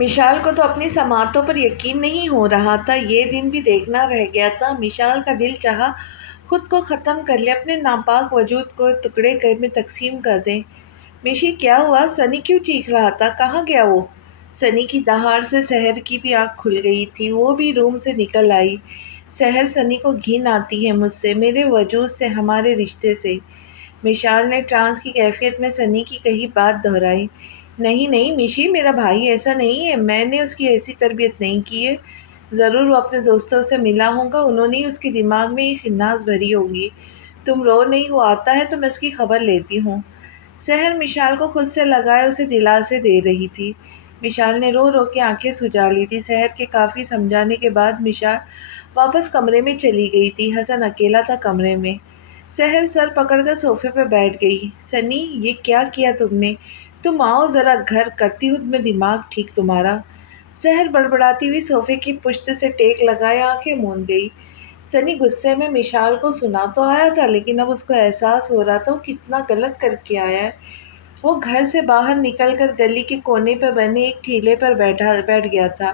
مشال کو تو اپنی سماعتوں پر یقین نہیں ہو رہا تھا۔ یہ دن بھی دیکھنا رہ گیا تھا۔ مشال کا دل چاہا خود کو ختم کر لے، اپنے ناپاک وجود کو ٹکڑے میں تقسیم کر دے۔ مشی کیا ہوا؟ سنی کیوں چیخ رہا تھا؟ کہاں گیا وہ؟ سنی کی دہاڑ سے سحر کی بھی آنکھ کھل گئی تھی۔ وہ بھی روم سے نکل آئی۔ سحر، سنی کو گھن آتی ہے مجھ سے، میرے وجود سے، ہمارے رشتے سے۔ مشال نے ٹرانس کی کیفیت میں سنی کی کہی بات دہرائی۔ نہیں نہیں مشی، میرا بھائی ایسا نہیں ہے، میں نے اس کی ایسی تربیت نہیں کی ہے۔ ضرور وہ اپنے دوستوں سے ملا ہوگا، انہوں نے اس کے دماغ میں یہ خناس بھری ہوگی۔ تم رو نہیں، وہ آتا ہے تو میں اس کی خبر لیتی ہوں۔ سحر مشال کو خود سے لگائے اسے دلاسے دے رہی تھی۔ مشال نے رو رو کے آنکھیں سجا لی تھی۔ سحر کے کافی سمجھانے کے بعد مشال واپس کمرے میں چلی گئی تھی۔ حسن اکیلا تھا کمرے میں۔ سحر سر پکڑ کر صوفے پہ بیٹھ گئی۔ سنی، یہ کیا کیا تم نے؟ تم آؤ ذرا گھر کرتی ہوں میں دماغ ٹھیک تمہارا۔ سحر بڑبڑاتی ہوئی صوفے کی پشت سے ٹیک لگائے آنکھیں موند گئی۔ سنی غصے میں مشال کو سنا تو آیا تھا، لیکن اب اس کو احساس ہو رہا تھا وہ کتنا غلط کر کے آیا ہے۔ وہ گھر سے باہر نکل کر گلی کے کونے پہ بنے ایک ٹھیلے پر بیٹھ گیا تھا۔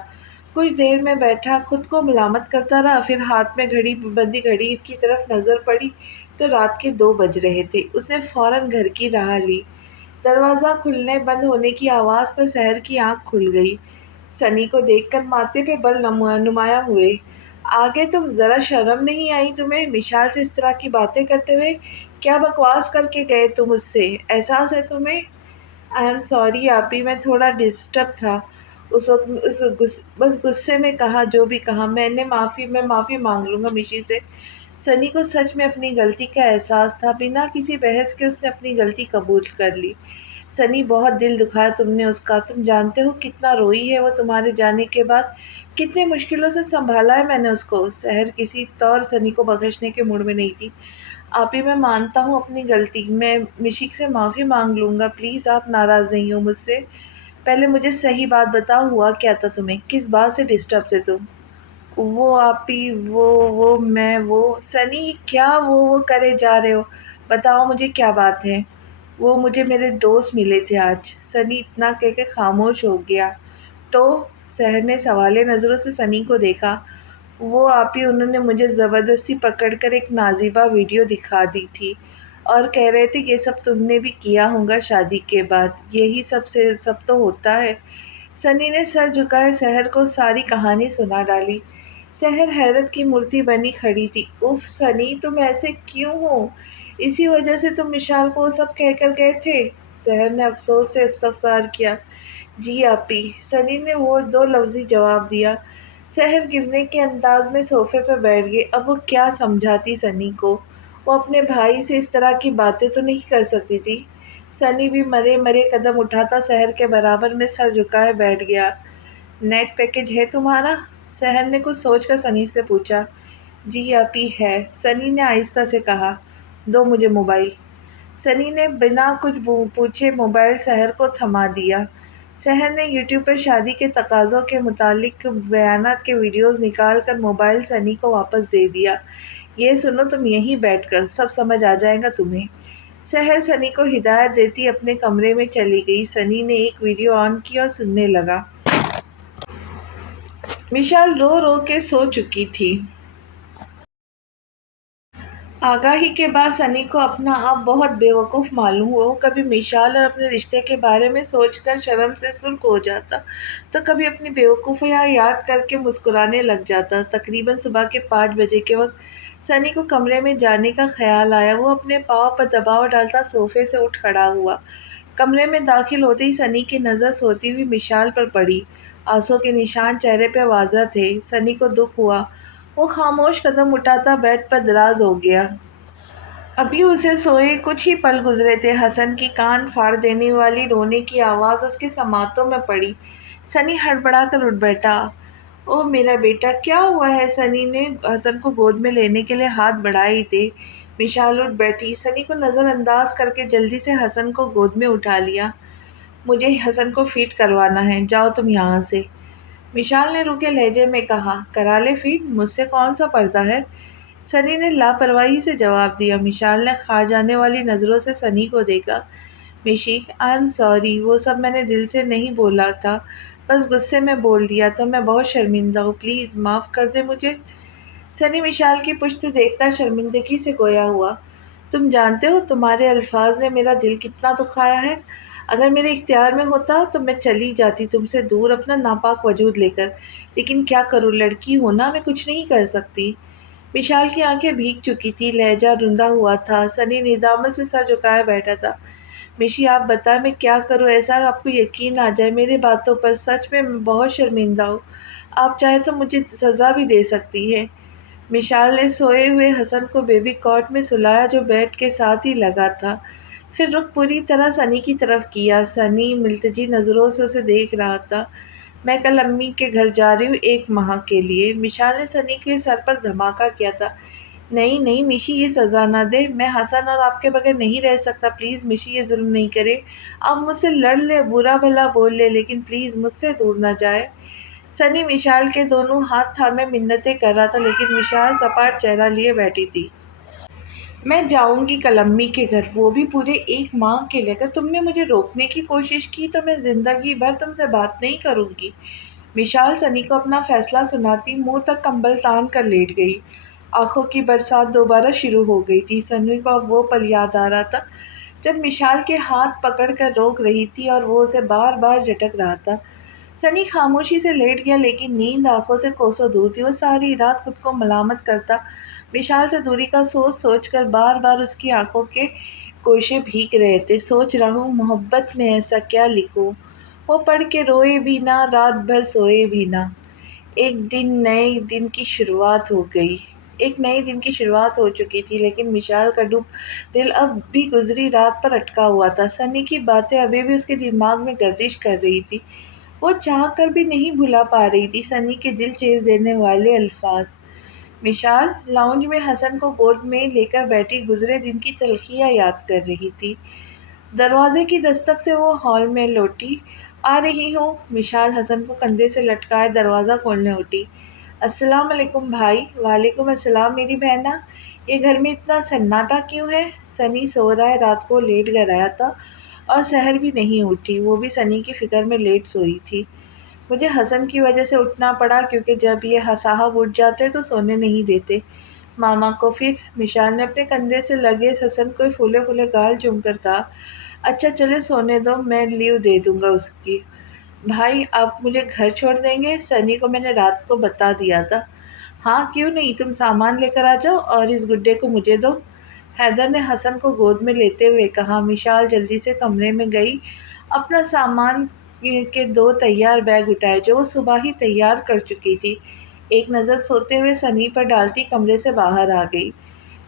کچھ دیر میں بیٹھا، خود کو ملامت کرتا رہا، پھر ہاتھ میں گھڑی بندی گھڑی کی طرف نظر پڑی تو رات کے 2 بج رہے تھے۔ اس نے فوراً گھر کی راہ لی۔ دروازہ کھلنے بند ہونے کی آواز پر سحر کی آنکھ کھل گئی۔ سنی کو دیکھ کر ماتھے پہ بل نمایاں ہوئے۔ آگے تم، ذرا شرم نہیں آئی تمہیں مشال سے اس طرح کی باتیں کرتے ہوئے؟ کیا بکواس کر کے گئے تم اس سے؟ احساس ہے تمہیں؟ آئی ایم سوری آپی، میں تھوڑا ڈسٹرب تھا اس وقت، بس غصے میں کہا جو بھی کہا۔ میں معافی مانگ لوں گا مشی سے۔ سنی کو سچ میں اپنی غلطی کا احساس تھا۔ بنا کسی بحث کے اس نے اپنی غلطی قبول کر لی۔ سنی، بہت دل دکھایا تم نے اس کا، تم جانتے ہو کتنا روئی ہے وہ تمہارے جانے کے بعد، کتنے مشکلوں سے سنبھالا ہے میں نے اس کو۔ سحر کسی طور سنی کو بخشنے کے موڈ میں نہیں تھی۔ آپی، میں مانتا ہوں اپنی غلطی، میں مشی سے معافی مانگ لوں گا، پلیز آپ ناراض نہیں ہو مجھ سے۔ پہلے مجھے صحیح بات بتاؤ، ہوا کیا تھا تمہیں؟ کس بات سے ڈسٹرب تھے تم؟ وہ آپی، وہ سنی، کیا وہ کرے جا رہے ہو؟ بتاؤ مجھے کیا بات ہے؟ وہ مجھے میرے دوست ملے تھے آج۔ سنی اتنا کہہ کے خاموش ہو گیا۔ تو سحر نے سوالیہ نظروں سے سنی کو دیکھا۔ وہ آپی، انہوں نے مجھے زبردستی پکڑ کر ایک نازیبا ویڈیو دکھا دی تھی اور کہہ رہے تھے یہ سب تم نے بھی کیا ہوگا شادی کے بعد، یہی سب تو ہوتا ہے۔ سنی نے سر جھکائے سحر کو ساری کہانی سنا ڈالی۔ سحر حیرت کی مورتی بنی کھڑی تھی۔ اف سنی، تم ایسے کیوں ہو؟ اسی وجہ سے تم مشال کو وہ سب کہہ کر گئے تھے؟ سحر نے افسوس سے استفسار کیا۔ جی آپی، سنی نے وہ 2 لفظی جواب دیا۔ سحر گرنے کے انداز میں صوفے پہ بیٹھ گئی۔ اب وہ کیا سمجھاتی سنی کو؟ وہ اپنے بھائی سے اس طرح کی باتیں تو نہیں کر سکتی تھی۔ سنی بھی مرے مرے قدم اٹھاتا سحر کے برابر میں سر جھکائے بیٹھ گیا۔ نیٹ پیکج ہے تمہارا؟ سحر نے کچھ سوچ کر سنی سے پوچھا۔ جی آپی ہے، سنی نے آہستہ سے کہا۔ دو مجھے موبائل۔ سنی نے بنا کچھ پوچھے موبائل سحر کو تھما دیا۔ سحر نے یوٹیوب پر شادی کے تقاضوں کے متعلق بیانات کے ویڈیوز نکال کر موبائل سنی کو واپس دے دیا۔ یہ سنو تم یہیں بیٹھ کر، سب سمجھ آ جائے گا تمہیں۔ سحر سنی کو ہدایت دیتی اپنے کمرے میں چلی گئی۔ سنی نے ایک ویڈیو آن کی اور سننے لگا۔ مشال رو رو کے سو چکی تھی۔ آگاہی کے بعد سنی کو اپنا آپ بہت بے وقوف معلوم ہوا۔ وہ کبھی مشال اور اپنے رشتے کے بارے میں سوچ کر شرم سے سرخ ہو جاتا تو کبھی اپنی بے وقوفیاں یاد کر کے مسکرانے لگ جاتا۔ تقریباً صبح کے 5 بجے کے وقت سنی کو کمرے میں جانے کا خیال آیا۔ وہ اپنے پاؤں پر دباؤ ڈالتا صوفے سے اٹھ کھڑا ہوا۔ کمرے میں داخل ہوتے ہی سنی کی نظر سوتی ہوئی مشال پر پڑی۔ آنسوں کے نشان چہرے پہ واضح تھے۔ سنی کو دکھ ہوا۔ وہ خاموش قدم اٹھاتا بیڈ پر دراز ہو گیا۔ ابھی اسے سوئے کچھ ہی پل گزرے تھے، حسن کی کان پھاڑ دینے والی رونے کی آواز اس کے سماعتوں میں پڑی۔ سنی ہڑبڑا کر اٹھ بیٹھا۔ او میرا بیٹا، کیا ہوا ہے؟ سنی نے حسن کو گود میں لینے کے لیے ہاتھ بڑھائے ہی تھے۔ مشال اٹھ بیٹھی، سنی کو نظر انداز کر کے جلدی سے حسن کو گود میں اٹھا لیا۔ مجھے حسن کو فیڈ کروانا ہے، جاؤ تم یہاں سے، مشال نے روکھے لہجے میں کہا۔ کرا لے فیڈ، مجھ سے کون سا پردہ ہے؟ سنی نے لاپرواہی سے جواب دیا۔ مشال نے کھا جانے والی نظروں سے سنی کو دیکھا۔ مشی، آئی ایم سوری، وہ سب میں نے دل سے نہیں بولا تھا، بس غصے میں بول دیا تھا، میں بہت شرمندہ ہوں، پلیز معاف کر دے مجھے۔ سنی مشال کی پشت دیکھتا شرمندگی سے گویا ہوا، تم جانتے ہو تمہارے الفاظ نے میرا دل کتنا دکھایا ہے۔ اگر میرے اختیار میں ہوتا تو میں چلی جاتی تم سے دور اپنا ناپاک وجود لے کر، لیکن کیا کروں، لڑکی ہوں نا، میں کچھ نہیں کر سکتی۔ وشال کی آنکھیں بھیگ چکی تھی، لہجہ رندا ہوا تھا۔ سنی ندامت سے سر جھکائے بیٹھا تھا۔ مشی آپ بتائیں میں کیا کروں، ایسا آپ کو یقین آ جائے میرے باتوں پر، سچ میں بہت شرمندہ ہوں، آپ چاہے تو مجھے سزا بھی دے سکتی ہے۔ مشال نے سوئے ہوئے حسن کو بیبی کاٹ میں سلایا جو بیڈ کے ساتھ ہی لگا تھا، پھر رخ پوری طرح سنی کی طرف کیا۔ سنی ملتجی نظروں سے اسے دیکھ رہا تھا۔ میں کل امی کے گھر جا رہی ہوں 1 ماہ کے لیے۔ مشال نے سنی کے سر پر دھماکہ کیا تھا۔ نہیں نہیں مشی، یہ سزا نہ دے، میں حسن اور آپ کے بغیر نہیں رہ سکتا، پلیز مشی یہ ظلم نہیں کرے، آپ مجھ سے لڑ لے، برا بھلا بول لے، لیکن پلیز مجھ سے دور نہ جائے۔ سنی مشال کے دونوں ہاتھ تھامے منتیں کر رہا تھا، لیکن مشال سپاٹ چہرہ لیے بیٹھی تھی۔ میں جاؤں گی کل امی کے گھر، وہ بھی پورے 1 ماہ کے لیے، اگر تم نے مجھے روکنے کی کوشش کی تو میں زندگی بھر تم سے بات نہیں کروں گی۔ مشال سنی کو اپنا فیصلہ سناتی منہ تک کمبل تان کر لیٹ گئی۔ آنکھوں کی برسات دوبارہ شروع ہو گئی تھی۔ سنی کو اب وہ پل یاد آ رہا تھا جب مشال کے ہاتھ پکڑ کر روک رہی تھی اور وہ اسے بار بار جھٹک رہا تھا۔ سنی خاموشی سے لیٹ گیا، لیکن نیند آنکھوں سے کوسوں دور تھی۔ وہ ساری رات خود کو ملامت کرتا، مشال سے دوری کا سوچ سوچ کر بار بار اس کی آنکھوں کے گوشے بھیگ رہے تھے۔ سوچ رہا ہوں محبت میں ایسا کیا لکھوں، وہ پڑھ کے روئے بھی نہ، رات بھر سوئے بھی نہ۔ ایک نئے دن کی شروعات ہو گئی۔ ایک نئے دن کی شروعات ہو چکی تھی، لیکن مشال کا ڈوب دل اب بھی گزری رات پر اٹکا ہوا تھا۔ سنی کی باتیں ابھی بھی اس کے دماغ میں گردش کر رہی تھی، وہ چاہ کر بھی نہیں بھلا پا رہی تھی سنی کے دل چیر دینے والے الفاظ۔ مشال لاؤنج میں حسن کو گود میں لے کر بیٹھی گزرے دن کی تلخیاں یاد کر رہی تھی۔ دروازے کی دستک سے وہ ہال میں لوٹی۔ آ رہی ہوں، مشال حسن کو کندھے سے لٹکائے دروازہ کھولنے اٹھی۔ السلام علیکم بھائی۔ وعلیکم السلام میری بہنا، یہ گھر میں اتنا سناٹا کیوں ہے؟ سنی سو رہا ہے، رات کو لیٹ گھر آیا تھا اور سحر بھی نہیں اٹھی، وہ بھی سنی کی فکر میں لیٹ سوئی تھی۔ مجھے حسن کی وجہ سے اٹھنا پڑا، کیونکہ جب یہ صاحب اٹھ جاتے تو سونے نہیں دیتے ماما کو پھر۔ مشال نے اپنے کندھے سے لگے حسن کو پھولے پھولے گال چوم کر کہا، اچھا چلے سونے دو، میں لیو دے دوں گا اس کی۔ بھائی آپ مجھے گھر چھوڑ دیں گے؟ سنی کو میں نے رات کو بتا دیا تھا۔ ہاں کیوں نہیں، تم سامان لے کر آ جاؤ اور اس گڈے کو مجھے دو، حیدر نے حسن کو گود میں لیتے ہوئے کہا۔ مشال جلدی سے کمرے میں گئی، اپنا سامان کے 2 تیار بیگ اٹھائے جو وہ صبح ہی تیار کر چکی تھی۔ ایک نظر سوتے ہوئے سنی پر ڈالتی کمرے سے باہر آ گئی۔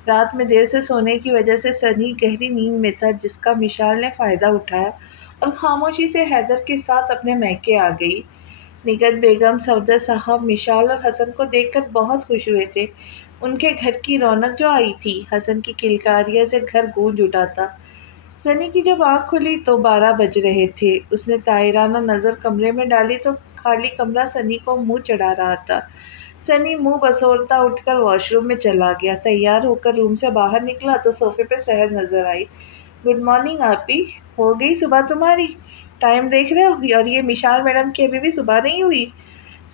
رات میں دیر سے سونے کی وجہ سے سنی گہری نیند میں تھا، جس کا مشال نے فائدہ اٹھایا اور خاموشی سے حیدر کے ساتھ اپنے میکے آ گئی۔ نگہت بیگم، صفدر صاحب مشال اور حسن کو دیکھ کر بہت خوش ہوئے تھے۔ ان کے گھر کی رونق جو آئی تھی، حسن کی کلکاریوں سے گھر گونج اٹھا تھا۔ سنی کی جب آنکھ کھلی تو 12 بج رہے تھے۔ اس نے طائرانہ نظر کمرے میں ڈالی تو خالی کمرہ سنی کو منہ چڑھا رہا تھا۔ سنی منہ بسوڑتا اٹھ کر واش روم میں چلا گیا۔ تیار ہو کر روم سے باہر نکلا تو صوفے پہ سحر نظر آئی۔ گڈ مارننگ آپی، ہو گئی صبح تمہاری؟ ٹائم دیکھ رہے ہو، اور یہ مشال میڈم کی ابھی بھی صبح نہیں ہوئی؟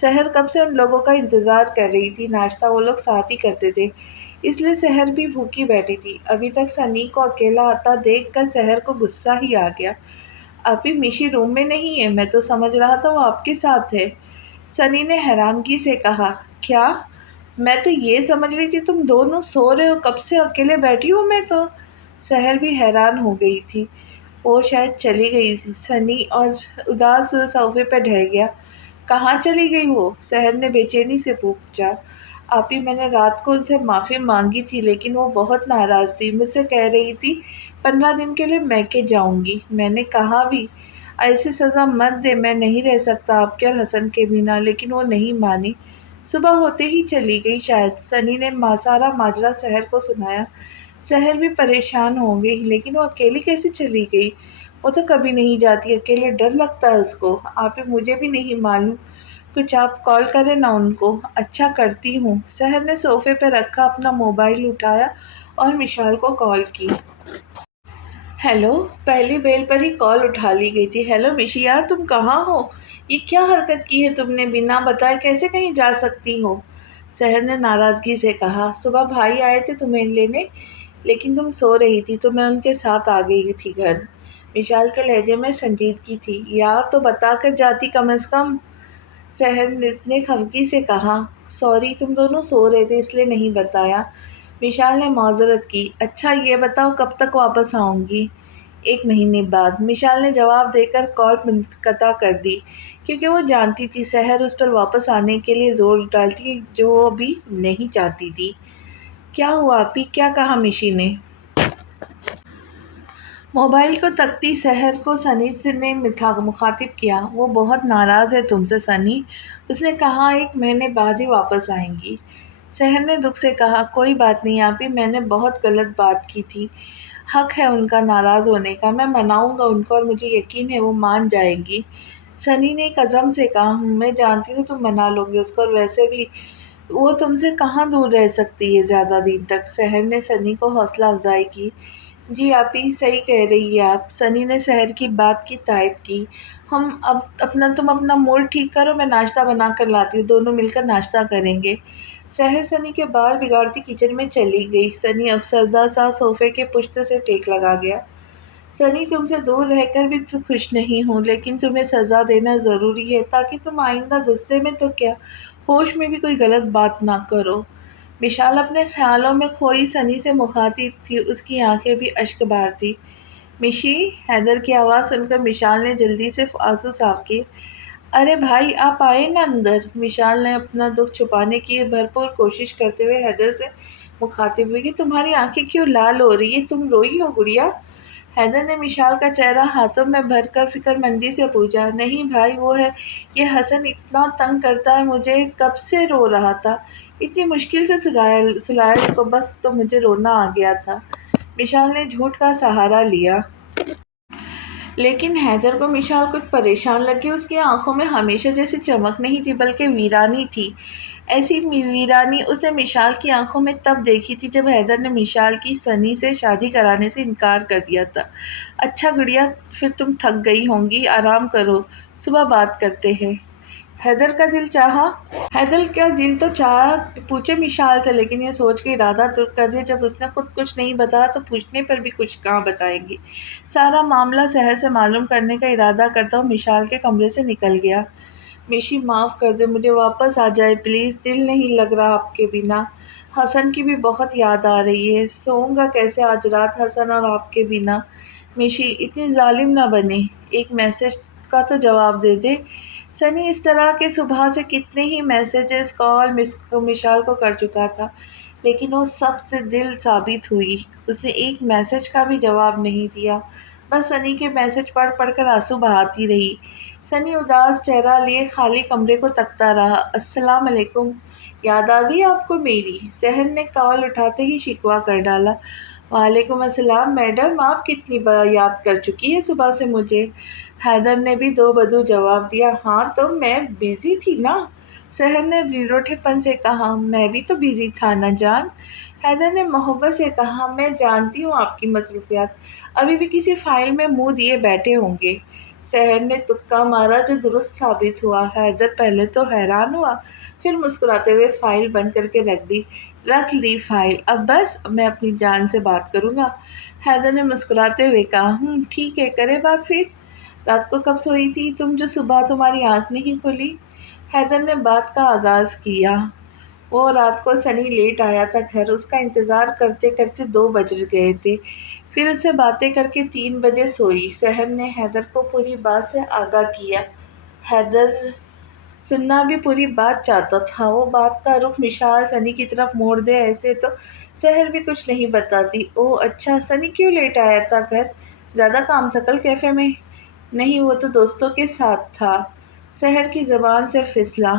سحر کب سے ان لوگوں کا انتظار کر رہی تھی، ناشتہ وہ لوگ ساتھ ہی کرتے تھے، اس لیے سحر بھی بھوکی بیٹھی تھی۔ ابھی تک سنی کو اکیلا آتا دیکھ کر سحر کو غصہ ہی آ گیا۔ آپی مشی روم میں نہیں ہے، میں تو سمجھ رہا تھا وہ آپ کے ساتھ ہے، سنی نے حیرانگی سے کہا۔ کیا؟ میں تو یہ سمجھ رہی تھی تم دونوں سو رہے ہو، کب سے اکیلے بیٹھی ہوں میں تو۔ سحر بھی حیران ہو گئی تھی، وہ شاید چلی گئی۔ سنی اور اداس صوفے پہ ڈھہ گیا۔ کہاں چلی گئی وہ؟ سحر نے بے چینی سے پوچھا۔ آپی میں نے رات کو ان سے معافی مانگی تھی، لیکن وہ بہت ناراض تھی، مجھ سے کہہ رہی تھی 15 دن کے لیے میکے جاؤں گی۔ میں نے کہا بھی ایسی سزا مت دے، میں نہیں رہ سکتا آپ کے اور حسن کے بنا، لیکن وہ نہیں مانی، صبح ہوتے ہی چلی گئی شاید۔ سنی نے سارا ماجرا سحر کو سنایا۔ سحر بھی پریشان ہو گئی، لیکن وہ اکیلی کیسے چلی گئی؟ وہ تو کبھی نہیں جاتی اکیلے، ڈر لگتا ہے اس کو۔ آپی مجھے بھی نہیں معلوم، کچھ آپ کال کریں نا ان کو۔ اچھا کرتی ہوں۔ سحر نے صوفے پہ رکھا اپنا موبائل اٹھایا اور مشال کو کال کی۔ ہیلو، پہلی بیل پر ہی کال اٹھا لی گئی تھی۔ ہیلو مشی یار، تم کہاں ہو؟ یہ کیا حرکت کی ہے تم نے؟ بنا بتائے کیسے کہیں جا سکتی ہو؟ سحر نے ناراضگی سے کہا۔ صبح بھائی آئے تھے تمہیں لینے، لیکن تم سو رہی تھی تو میں ان کے ساتھ آ گئی تھی گھر۔ وشال کے لہجے میں سنجیدگی تھی۔ یار تو بتا کر جاتی کم از کم، سحر نے خفگی سے کہا۔ سوری، تم دونوں سو رہے تھے اس لیے نہیں بتایا، وشال نے معذرت کی۔ اچھا یہ بتاؤ کب تک واپس آؤں گی؟ 1 مہینے بعد، وشال نے جواب دے کر کال منقطع کر دی، کیونکہ وہ جانتی تھی سحر اس پر واپس آنے کے لیے زور ڈالتی جو وہ ابھی نہیں چاہتی تھی۔ کیا ہوا آپی؟ کیا کہا مشی نے؟ موبائل کو تکتی سحر کو سنی نے مخاطب کیا۔ وہ بہت ناراض ہے تم سے سنی، اس نے کہا 1 مہینے بعد ہی واپس آئیں گی۔ سحر نے دکھ سے کہا کوئی بات نہیں آپی، میں نے بہت غلط بات کی تھی، حق ہے ان کا ناراض ہونے کا، میں مناؤں گا ان کو اور مجھے یقین ہے وہ مان جائیں گی۔ سنی نے ایک عزم سے کہا میں جانتی ہوں تم منا لو گے اس کو، اور ویسے بھی وہ تم سے کہاں دور رہ سکتی ہے زیادہ دن تک۔ سحر نے سنی کو حوصلہ افزائی کی۔ جی آپی صحیح کہہ رہی ہے آپ، سنی نے سحر کی بات کی تائید کی۔ تم اپنا موڈ ٹھیک کرو، میں ناشتہ بنا کر لاتی ہوں، دونوں مل کر ناشتہ کریں گے۔ سحر سنی کے بال بگاڑتی کچن میں چلی گئی۔ سنی افسردہ سا صوفے کے پشت سے ٹیک لگا گیا۔ سنی تم سے دور رہ کر بھی تو خوش نہیں ہوں، لیکن تمہیں سزا دینا ضروری ہے تاکہ تم آئندہ غصے میں تو کیا ہوش میں بھی کوئی غلط بات نہ کرو۔ وشال اپنے خیالوں میں کھوئی سنی سے مخاطب تھی، اس کی آنکھیں بھی اشک بار تھی۔ مشی، حیدر کی آواز سن کر وشال نے جلدی سے آنسو صاف کیے۔ ارے بھائی آپ آئے نا اندر۔ وشال نے اپنا دکھ چھپانے کی بھرپور کوشش کرتے ہوئے حیدر سے مخاطب ہوئی کہ تمہاری آنکھیں کیوں لال ہو رہی ہیں؟ تم روئی ہو گڑیا؟ حیدر نے وشال کا چہرہ ہاتھوں میں بھر کر فکر مندی سے پوچھا۔ نہیں بھائی، وہ ہے یہ حسن اتنا تنگ کرتا ہے مجھے، کب سے رو رہا تھا، اتنی مشکل سے سلایا اس کو، بس تو مجھے رونا آ گیا تھا۔ وشال نے جھوٹ کا سہارا لیا۔ لیکن حیدر کو وشال کچھ پریشان لگی۔ اس کی آنکھوں میں ہمیشہ جیسی چمک نہیں تھی بلکہ ویرانی تھی۔ ایسی ویرانی اس نے وشال کی آنکھوں میں تب دیکھی تھی جب حیدر نے وشال کی سنی سے شادی کرانے سے انکار کر دیا تھا۔ اچھا گڑیا، پھر تم تھک گئی ہوں گی، آرام کرو، صبح بات کرتے ہیں۔ حیدر کا دل تو چاہا پوچھے وشال سے، لیکن یہ سوچ کے ارادہ ترک کر دیا جب اس نے خود کچھ نہیں بتایا تو پوچھنے پر بھی کچھ کہاں بتائیں گی۔ سارا معاملہ سحر سے معلوم کرنے کا ارادہ کرتا ہوں وشال کے کمرے سے نکل گیا۔ مشی معاف کر دے، مجھے واپس آ جائے پلیز، دل نہیں لگ رہا آپ کے بنا، حسن کی بھی بہت یاد آ رہی ہے، سوؤں گا کیسے آج رات حسن اور آپ کے بنا۔ مشی اتنی ظالم نہ بنے، ایک میسج کا تو جواب دے دے۔ سنی اس طرح کے صبح سے کتنے ہی میسیجز کال مشال کو کر چکا تھا، لیکن وہ سخت دل ثابت ہوئی۔ اس نے ایک میسج کا بھی جواب نہیں دیا، بس سنی کے میسج پڑھ پڑھ کر آنسو بہاتی رہی۔ سنی اداس چہرہ لیے خالی کمرے کو تکتا رہا۔ السلام علیکم، یاد آ گئی آپ کو میری؟ سحر نے کال اٹھاتے ہی شکوہ کر ڈالا۔ وعلیکم السلام میڈم، آپ کتنی بار یاد کر چکی ہے صبح سے مجھے؟ حیدر نے بھی دو بدو جواب دیا۔ ہاں تو میں بیزی تھی نا، سحر نے روٹھے پن سے کہا۔ میں بھی تو بیزی تھا نا جان، حیدر نے محبت سے کہا۔ میں جانتی ہوں آپ کی مصروفیات، ابھی بھی کسی فائل میں منہ دیے بیٹھے ہوں گے۔ سحر نے تکا مارا جو درست ثابت ہوا۔ حیدر پہلے تو حیران ہوا، پھر مسکراتے ہوئے فائل بند کر کے رکھ لی فائل۔ اب بس میں اپنی جان سے بات کروں گا، حیدر نے مسکراتے ہوئے کہا۔ ٹھیک ہے، کرے بات پھر۔ رات کو کب سوئی تھی تم جو صبح تمہاری آنکھ نہیں کھلی؟ حیدر نے بات کا آغاز کیا۔ وہ رات کو سنی لیٹ آیا تھا گھر، اس کا انتظار کرتے کرتے 2 بج گئے تھے، پھر اس سے باتیں کر کے 3 بجے سوئی۔ سحر نے حیدر کو پوری بات سے آگاہ کیا۔ حیدر سننا بھی پوری بات چاہتا تھا، وہ بات کا رخ وشال سنی کی طرف موڑ دے، ایسے تو سحر بھی کچھ نہیں بتاتی۔ اوہ اچھا، سنی کیوں لیٹ آیا تھا گھر؟ زیادہ کام تھا کل کیفے میں؟ نہیں، وہ تو دوستوں کے ساتھ تھا، سحر کی زبان سے پھسلا۔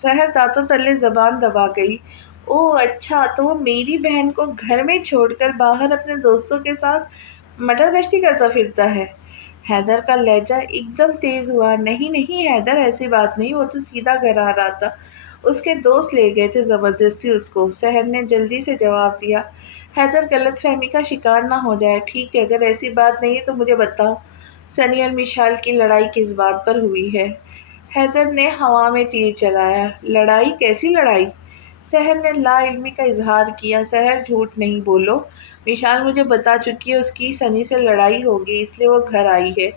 سحر دانتوں تلے زبان دبا گئی۔ اوہ اچھا، تو وہ میری بہن کو گھر میں چھوڑ کر باہر اپنے دوستوں کے ساتھ مٹر گشتی کرتا پھرتا ہے؟ حیدر کا لہجہ ایک دم تیز ہوا۔ نہیں نہیں حیدر، ایسی بات نہیں، وہ تو سیدھا گھر آ رہا تھا، اس کے دوست لے گئے تھے زبردستی اس کو، سحر نے جلدی سے جواب دیا۔ حیدر غلط فہمی کا شکار نہ ہو جائے۔ ٹھیک ہے، اگر ایسی بات نہیں ہے تو مجھے بتاؤ، سنی اور مشال کی لڑائی کس بات پر ہوئی ہے؟ حیدر نے ہوا میں تیر چلایا۔ لڑائی؟ کیسی لڑائی؟ سحر نے لا علمی کا اظہار کیا۔ سحر جھوٹ نہیں بولو، مشال مجھے بتا چکی ہے اس کی سنی سے لڑائی ہوگی اس لیے وہ گھر آئی ہے،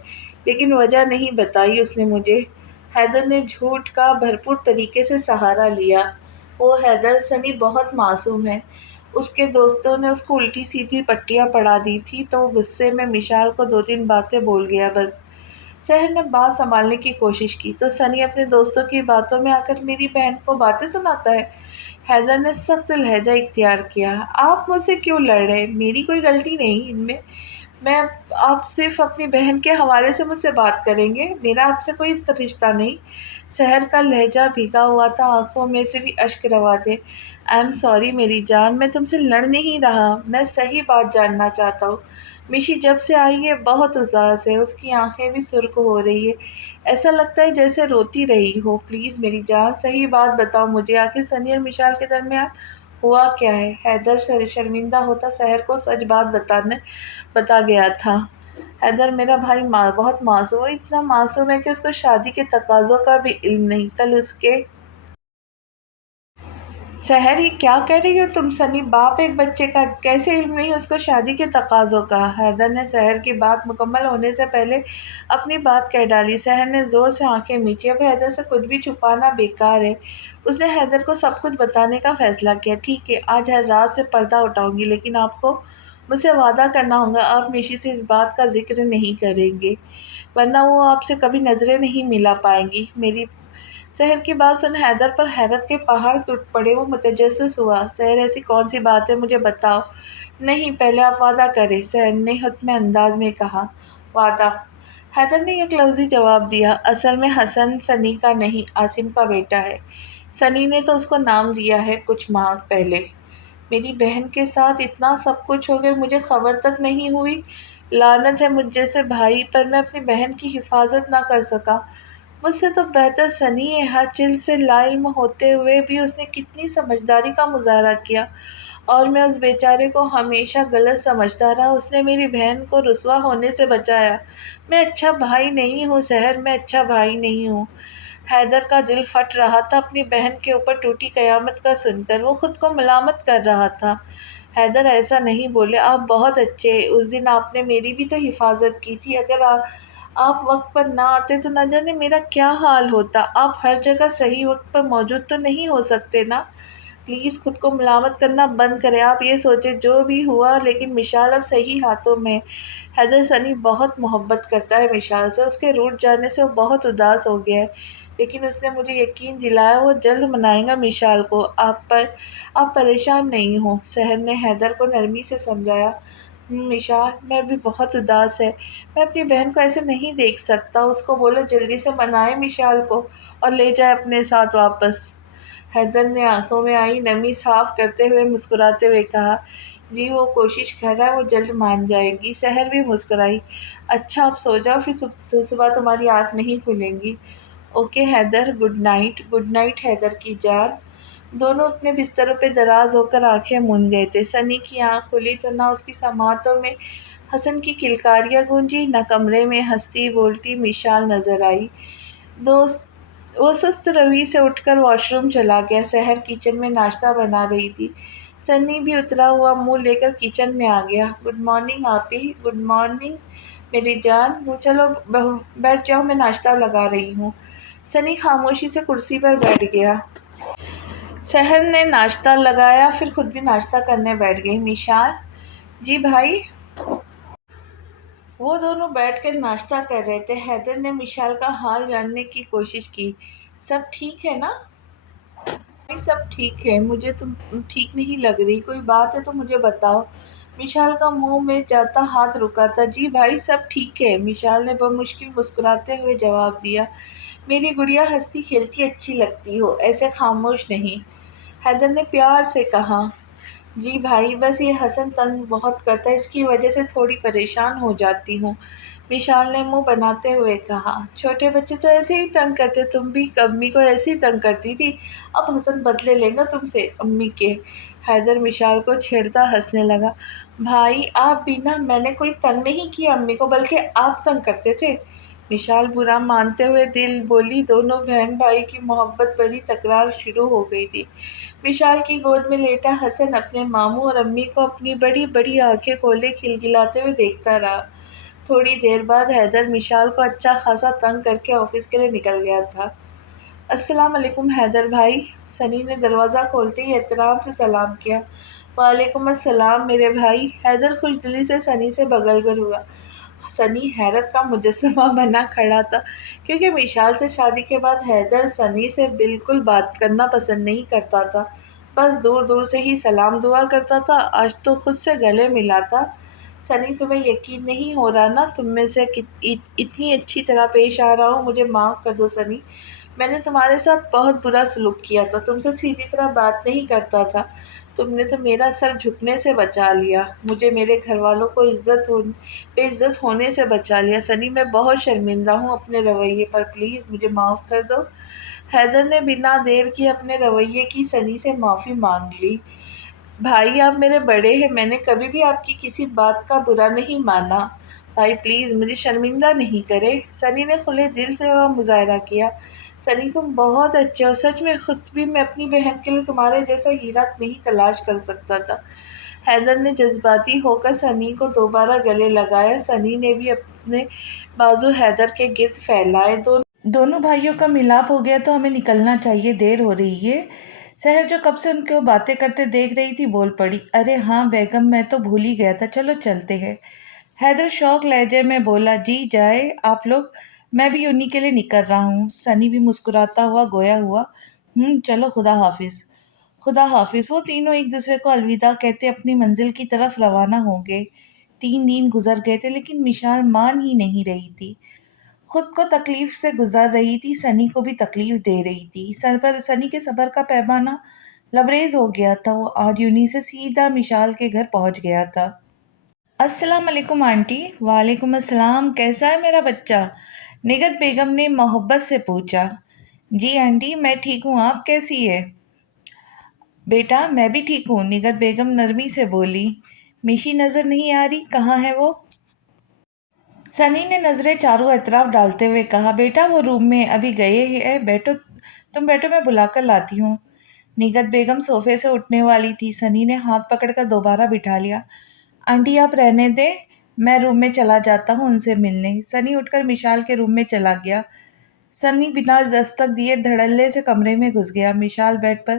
لیکن وجہ نہیں بتائی اس نے مجھے۔ حیدر نے جھوٹ کا بھرپور طریقے سے سہارا لیا۔ او حیدر، سنی بہت معصوم ہے، اس کے دوستوں نے اس کو الٹی سیدھی پٹیاں پڑھا دی تھی تو وہ غصے میں مشال کو 2-3 باتیں بول گیا بس۔ سحر نے بات سنبھالنے کی کوشش کی، تو سنی اپنے دوستوں کی باتوں میں آ کر میری بہن کو باتیں سناتا ہے؟ حیدر نے سخت لہجہ اختیار کیا۔ آپ مجھ سے کیوں لڑ رہے؟ میری کوئی غلطی نہیں ان میں، میں آپ صرف اپنی بہن کے حوالے سے مجھ سے بات کریں گے، میرا آپ سے کوئی رشتہ نہیں۔ سحر کا لہجہ بھیگا ہوا تھا، آنکھوں میں سے بھی اشک روا تھے۔ آئی ایم سوری میری جان، میں تم سے لڑ نہیں رہا، میں صحیح بات جاننا چاہتا ہوں۔ مشی جب سے آئی ہے بہت اداس ہے، اس کی آنکھیں بھی سرخ ہو رہی ہے، ایسا لگتا ہے جیسے روتی رہی ہو۔ پلیز میری جان صحیح بات بتاؤ مجھے، آخر سنی اور مشال کے درمیان ہوا کیا ہے؟ حیدر شرمندہ ہوتا سحر کو سچ بات بتا گیا تھا۔ حیدر میرا بھائی بہت معصوم ہے، اتنا معصوم ہے کہ اس کو شادی کے تقاضوں کا بھی علم نہیں۔ کل اس کے سحر، یہ کیا کہہ رہی ہو تم؟ سنی باپ ایک بچے کا، کیسے علم نہیں اس کو شادی کے تقاضوں کا؟ حیدر نے سحر کی بات مکمل ہونے سے پہلے اپنی بات کہہ ڈالی۔ سحر نے زور سے آنکھیں میچی، اب حیدر سے کچھ بھی چھپانا بیکار ہے۔ اس نے حیدر کو سب کچھ بتانے کا فیصلہ کیا۔ ٹھیک ہے، آج ہر رات سے پردہ اٹھاؤں گی، لیکن آپ کو مجھ سے وعدہ کرنا ہوگا آپ مشی سے اس بات کا ذکر نہیں کریں گے، ورنہ وہ آپ سے کبھی نظریں نہیں ملا پائیں گی۔ میری سحر کی بات سن حیدر پر حیرت کے پہاڑ ٹوٹ پڑے، وہ متجسس ہوا۔ سحر ایسی کون سی بات ہے مجھے بتاؤ۔ نہیں، پہلے آپ وعدہ کریں، سحر نے حتمی انداز میں کہا۔ وعدہ؟ حیدر نے یک لفظی جواب دیا۔ اصل میں حسن سنی کا نہیں، عاصم کا بیٹا ہے، سنی نے تو اس کو نام دیا ہے کچھ ماہ پہلے۔ میری بہن کے ساتھ اتنا سب کچھ ہو گیا، مجھے خبر تک نہیں ہوئی۔ لعنت ہے مجھ جیسے بھائی پر، میں اپنی بہن کی حفاظت نہ کر سکا۔ مجھ سے تو بہتر سنی ہے، ہر چیز سے لا علم ہوتے ہوئے بھی اس نے کتنی سمجھداری کا مظاہرہ کیا، اور میں اس بیچارے کو ہمیشہ غلط سمجھتا رہا۔ اس نے میری بہن کو رسوا ہونے سے بچایا۔ میں اچھا بھائی نہیں ہوں سحر، میں اچھا بھائی نہیں ہوں۔ حیدر کا دل پھٹ رہا تھا اپنی بہن کے اوپر ٹوٹی قیامت کا سن کر، وہ خود کو ملامت کر رہا تھا۔ حیدر ایسا نہیں بولے، آپ بہت اچھے، اس دن آپ نے میری بھی تو حفاظت کی تھی، اگر آپ وقت پر نہ آتے تو نہ جانے میرا کیا حال ہوتا۔ آپ ہر جگہ صحیح وقت پر موجود تو نہیں ہو سکتے نا، پلیز خود کو ملامت کرنا بند کریں۔ آپ یہ سوچیں جو بھی ہوا، لیکن مشال اب صحیح ہاتھوں میں۔ حیدر سنی بہت محبت کرتا ہے مشال سے، اس کے روٹھ جانے سے وہ بہت اداس ہو گیا ہے، لیکن اس نے مجھے یقین دلایا وہ جلد منائے گا مشال کو۔ آپ پریشان نہیں ہوں، سحر نے حیدر کو نرمی سے سمجھایا۔ مشال، میں بھی بہت اداس ہے، میں اپنی بہن کو ایسے نہیں دیکھ سکتا، اس کو بولو جلدی سے منائے مشال کو اور لے جائے اپنے ساتھ واپس۔ حیدر نے آنکھوں میں آئی نمی صاف کرتے ہوئے مسکراتے ہوئے کہا، جی وہ کوشش کر رہا ہے، وہ جلد مان جائے گی۔ سحر بھی مسکرائی۔ اچھا آپ سو جاؤ، پھر صبح تمہاری آنکھ نہیں کھلیں گی۔ Okay Haider, good night. Good night Haider کی جان۔ دونوں اپنے بستروں پہ دراز ہو کر آنکھیں موند گئے تھے۔ سنی کی آنکھ کھلی تو نہ اس کی سماعتوں میں حسن کی کلکاریاں گونجی، نہ کمرے میں ہنستی بولتی مشال نظر آئی۔ وہ سست روی سے اٹھ کر واش روم چلا گیا۔ سحر کچن میں ناشتہ بنا رہی تھی، سنی بھی اترا ہوا منہ لے کر کچن میں آ گیا۔ گڈ مارننگ آپی۔ گڈ مارننگ میری جان، وہ چلو بیٹھ جاؤ، میں ناشتہ لگا رہی ہوں۔ سنی خاموشی سے کرسی پر بیٹھ گیا۔ سحر نے ناشتہ لگایا، پھر خود بھی ناشتہ کرنے بیٹھ گئی۔ مشال؟ جی بھائی؟ وہ دونوں بیٹھ کر ناشتہ کر رہے تھے۔ حیدر نے مشال کا حال جاننے کی کوشش کی۔ سب ٹھیک ہے نا؟ نہیں سب ٹھیک ہے، مجھے تم ٹھیک نہیں لگ رہی، کوئی بات ہے تو مجھے بتاؤ۔ مشال کا منہ میں جاتا ہاتھ رکا تھا۔ جی بھائی سب ٹھیک ہے، مشال نے بمشکل مسکراتے ہوئے جواب دیا۔ میری گڑیا ہنستی کھیلتی اچھی لگتی ہو، ایسے خاموش نہیں، حیدر نے پیار سے کہا۔ جی بھائی بس یہ حسن تنگ بہت کرتا ہے، اس کی وجہ سے تھوڑی پریشان ہو جاتی ہوں، مشال نے منہ بناتے ہوئے کہا۔ چھوٹے بچے تو ایسے ہی تنگ کرتے، تم بھی امی کو ایسے ہی تنگ کرتی تھی، اب حسن بدلے لے گا تم سے امی کے، حیدر مشال کو چھیڑتا ہنسنے لگا۔ بھائی آپ بھی نا، میں نے کوئی تنگ نہیں کیا امی کو، بلکہ آپ تنگ کرتے تھے۔ مشال برا مانتے ہوئے دل بولی۔ دونوں بہن بھائی کی محبت بھری تکرار شروع ہو گئی تھی۔ مشال کی گود میں لیٹا حسن اپنے ماموں اور امی کو اپنی بڑی بڑی آنکھیں کھولے کھلکھلاتے ہوئے دیکھتا رہا۔ تھوڑی دیر بعد حیدر مشال کو اچھا خاصا تنگ کر کے آفس کے لیے نکل گیا تھا۔ السلام علیکم حیدر بھائی، سنی نے دروازہ کھولتے ہی احترام سے سلام کیا۔ وعلیکم السلام میرے بھائی، حیدر خوش دلی سے سنی سے بغل کر ہوا۔ سنی حیرت کا مجسمہ بنا کھڑا تھا، کیونکہ مشال سے شادی کے بعد حیدر سنی سے بالکل بات کرنا پسند نہیں کرتا تھا، بس دور دور سے ہی سلام دعا کرتا تھا۔ آج تو خود سے گلے ملا تھا۔ سنی تمہیں یقین نہیں ہو رہا نا تم میں سے اتنی اچھی طرح پیش آ رہا ہوں؟ مجھے معاف کر دو سنی، میں نے تمہارے ساتھ بہت برا سلوک کیا تھا، تم سے سیدھی طرح بات نہیں کرتا تھا، تم نے تو میرا سر جھکنے سے بچا لیا، مجھے میرے گھر والوں کو بے عزت ہونے سے بچا لیا۔ سنی میں بہت شرمندہ ہوں اپنے رویے پر، پلیز مجھے معاف کر دو۔ حیدر نے بنا دیر کیے اپنے رویے کی سنی سے معافی مانگ لی۔ بھائی آپ میرے بڑے ہیں، میں نے کبھی بھی آپ کی کسی بات کا برا نہیں مانا، بھائی پلیز مجھے شرمندہ نہیں کرے۔ سنی نے کھلے دل سے وہ مظاہرہ کیا۔ سنی تم بہت اچھے ہو، سچ میں خود بھی میں اپنی بہن کے لیے تمہارے جیسا ہیرا نہیں تلاش کر سکتا تھا۔ حیدر نے جذباتی ہو کر سنی کو دوبارہ گلے لگایا۔ سنی نے بھی اپنے بازو حیدر کے گرد پھیلائے۔ دونوں بھائیوں کا ملاپ ہو گیا تو ہمیں نکلنا چاہیے، دیر ہو رہی ہے۔ سحر جو کب سے ان کو باتیں کرتے دیکھ رہی تھی بول پڑی۔ ارے ہاں بیگم، میں تو بھول ہی گیا تھا، چلو چلتے ہیں۔ حیدر شوق لہجے میں بولا۔ جی جائے آپ لوگ، میں بھی انہی کے لیے نکل رہا ہوں۔ سنی بھی مسکراتا ہوا گویا ہوا۔ چلو خدا حافظ۔ خدا حافظ۔ وہ تینوں ایک دوسرے کو الوداع کہتے اپنی منزل کی طرف روانہ ہو گئے۔ 3 دن گزر گئے تھے لیکن مشال مان ہی نہیں رہی تھی، خود کو تکلیف سے گزار رہی تھی، سنی کو بھی تکلیف دے رہی تھی۔ سنی کے صبر کا پیمانہ لبریز ہو گیا تھا، وہ آج انہی سے سیدھا مشال کے گھر پہنچ گیا تھا۔ السلام علیکم آنٹی۔ وعلیکم السلام، کیسا ہے میرا بچہ؟ نگہت بیگم نے محبت سے پوچھا۔ جی آنٹی میں ٹھیک ہوں، آپ کیسی ہے؟ بیٹا میں بھی ٹھیک ہوں، نگہت بیگم نرمی سے بولی۔ میشی نظر نہیں آ رہی، کہاں ہے وہ؟ سنی نے نظریں چاروں اطراف ڈالتے ہوئے کہا۔ بیٹا وہ روم میں ابھی گئے ہیں، بیٹھو، تم بیٹھو میں بلا کر لاتی ہوں۔ نگہت بیگم صوفے سے اٹھنے والی تھی، سنی نے ہاتھ پکڑ کر دوبارہ بٹھا لیا۔ آنٹی آپ رہنے دیں، میں روم میں چلا جاتا ہوں ان سے ملنے۔ سنی اٹھ کر مشال کے روم میں چلا گیا۔ سنی بنا دستک دیے دھڑلے سے کمرے میں گھس گیا۔ مشال بیڈ پر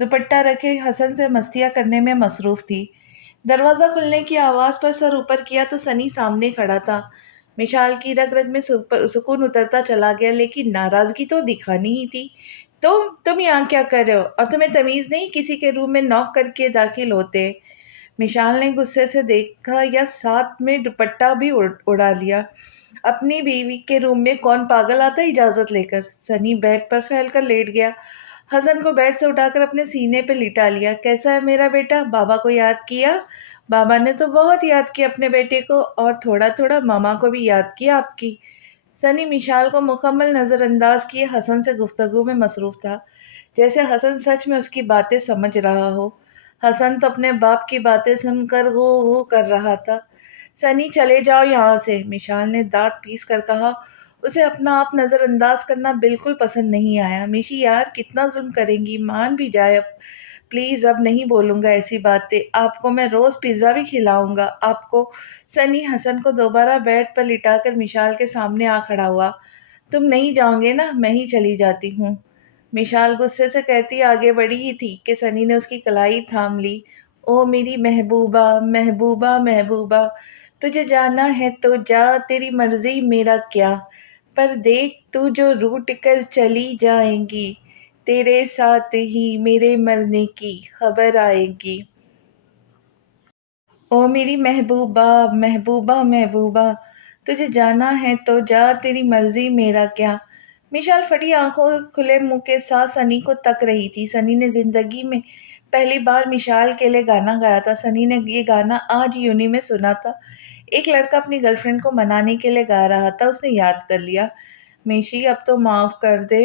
دوپٹہ رکھے حسن سے مستیاں کرنے میں مصروف تھی۔ دروازہ کھلنے کی آواز پر سر اوپر کیا تو سنی سامنے کھڑا تھا۔ مشال کی رگ رگ میں سکون اترتا چلا گیا، لیکن ناراضگی تو دکھانی ہی تھی۔ تم یہاں کیا کر رہے ہو؟ اور تمہیں تمیز نہیں کسی کے روم میں نوک کر کے داخل ہوتے؟ مشال نے غصے سے دیکھا، یا ساتھ میں دوپٹہ بھی اڑا لیا۔ اپنی بیوی کے روم میں کون پاگل آتا اجازت لے کر؟ سنی بیڈ پر پھیل کر لیٹ گیا، حسن کو بیڈ سے اٹھا کر اپنے سینے پہ لٹا لیا۔ کیسا ہے میرا بیٹا؟ بابا کو یاد کیا؟ بابا نے تو بہت یاد کیا اپنے بیٹے کو، اور تھوڑا تھوڑا ماما کو بھی یاد کیا آپ کی۔ سنی مشال کو مکمل نظر انداز کیے حسن سے گفتگو میں مصروف تھا، جیسے حسن سچ میں اس کی باتیں سمجھ رہا ہو۔ حسن تو اپنے باپ کی باتیں سن کر غو غو کر رہا تھا۔ سنی چلے جاؤ یہاں سے، مشال نے دانت پیس کر کہا۔ اسے اپنا آپ نظر انداز کرنا بالکل پسند نہیں آیا۔ میشی یار کتنا ظلم کریں گی، مان بھی جائے اب، پلیز اب نہیں بولوں گا ایسی باتیں، آپ کو میں روز پیزا بھی کھلاؤں گا آپ کو۔ سنی حسن کو دوبارہ بیڈ پر لٹا کر مشال کے سامنے آ کھڑا ہوا۔ تم نہیں جاؤ گے نا؟ میں ہی چلی جاتی ہوں، مشال غصے سے کہتی آگے بڑھی ہی تھی کہ سنی نے اس کی کلائی تھام لی۔ او میری محبوبہ محبوبہ محبوبہ، تجھے جانا ہے تو جا، تیری مرضی میرا کیا، پر دیکھ تو جو روٹ کر چلی جائے گی، تیرے ساتھ ہی میرے مرنے کی خبر آئے گی۔ او میری محبوبہ محبوبہ محبوبہ، تجھے جانا ہے تو جا، تیری مرضی میرا کیا۔ مشال پھٹی آنکھوں کھلے منہ کے ساتھ سنی کو تک رہی تھی۔ سنی نے زندگی میں پہلی بار مشال کے لیے گانا گایا تھا۔ سنی نے یہ گانا آج ہی انہی میں سنا تھا۔ ایک لڑکا اپنی گرل فرینڈ کو منانے کے لیے گا رہا تھا، اس نے یاد کر لیا۔ میشی اب تو معاف کر دے۔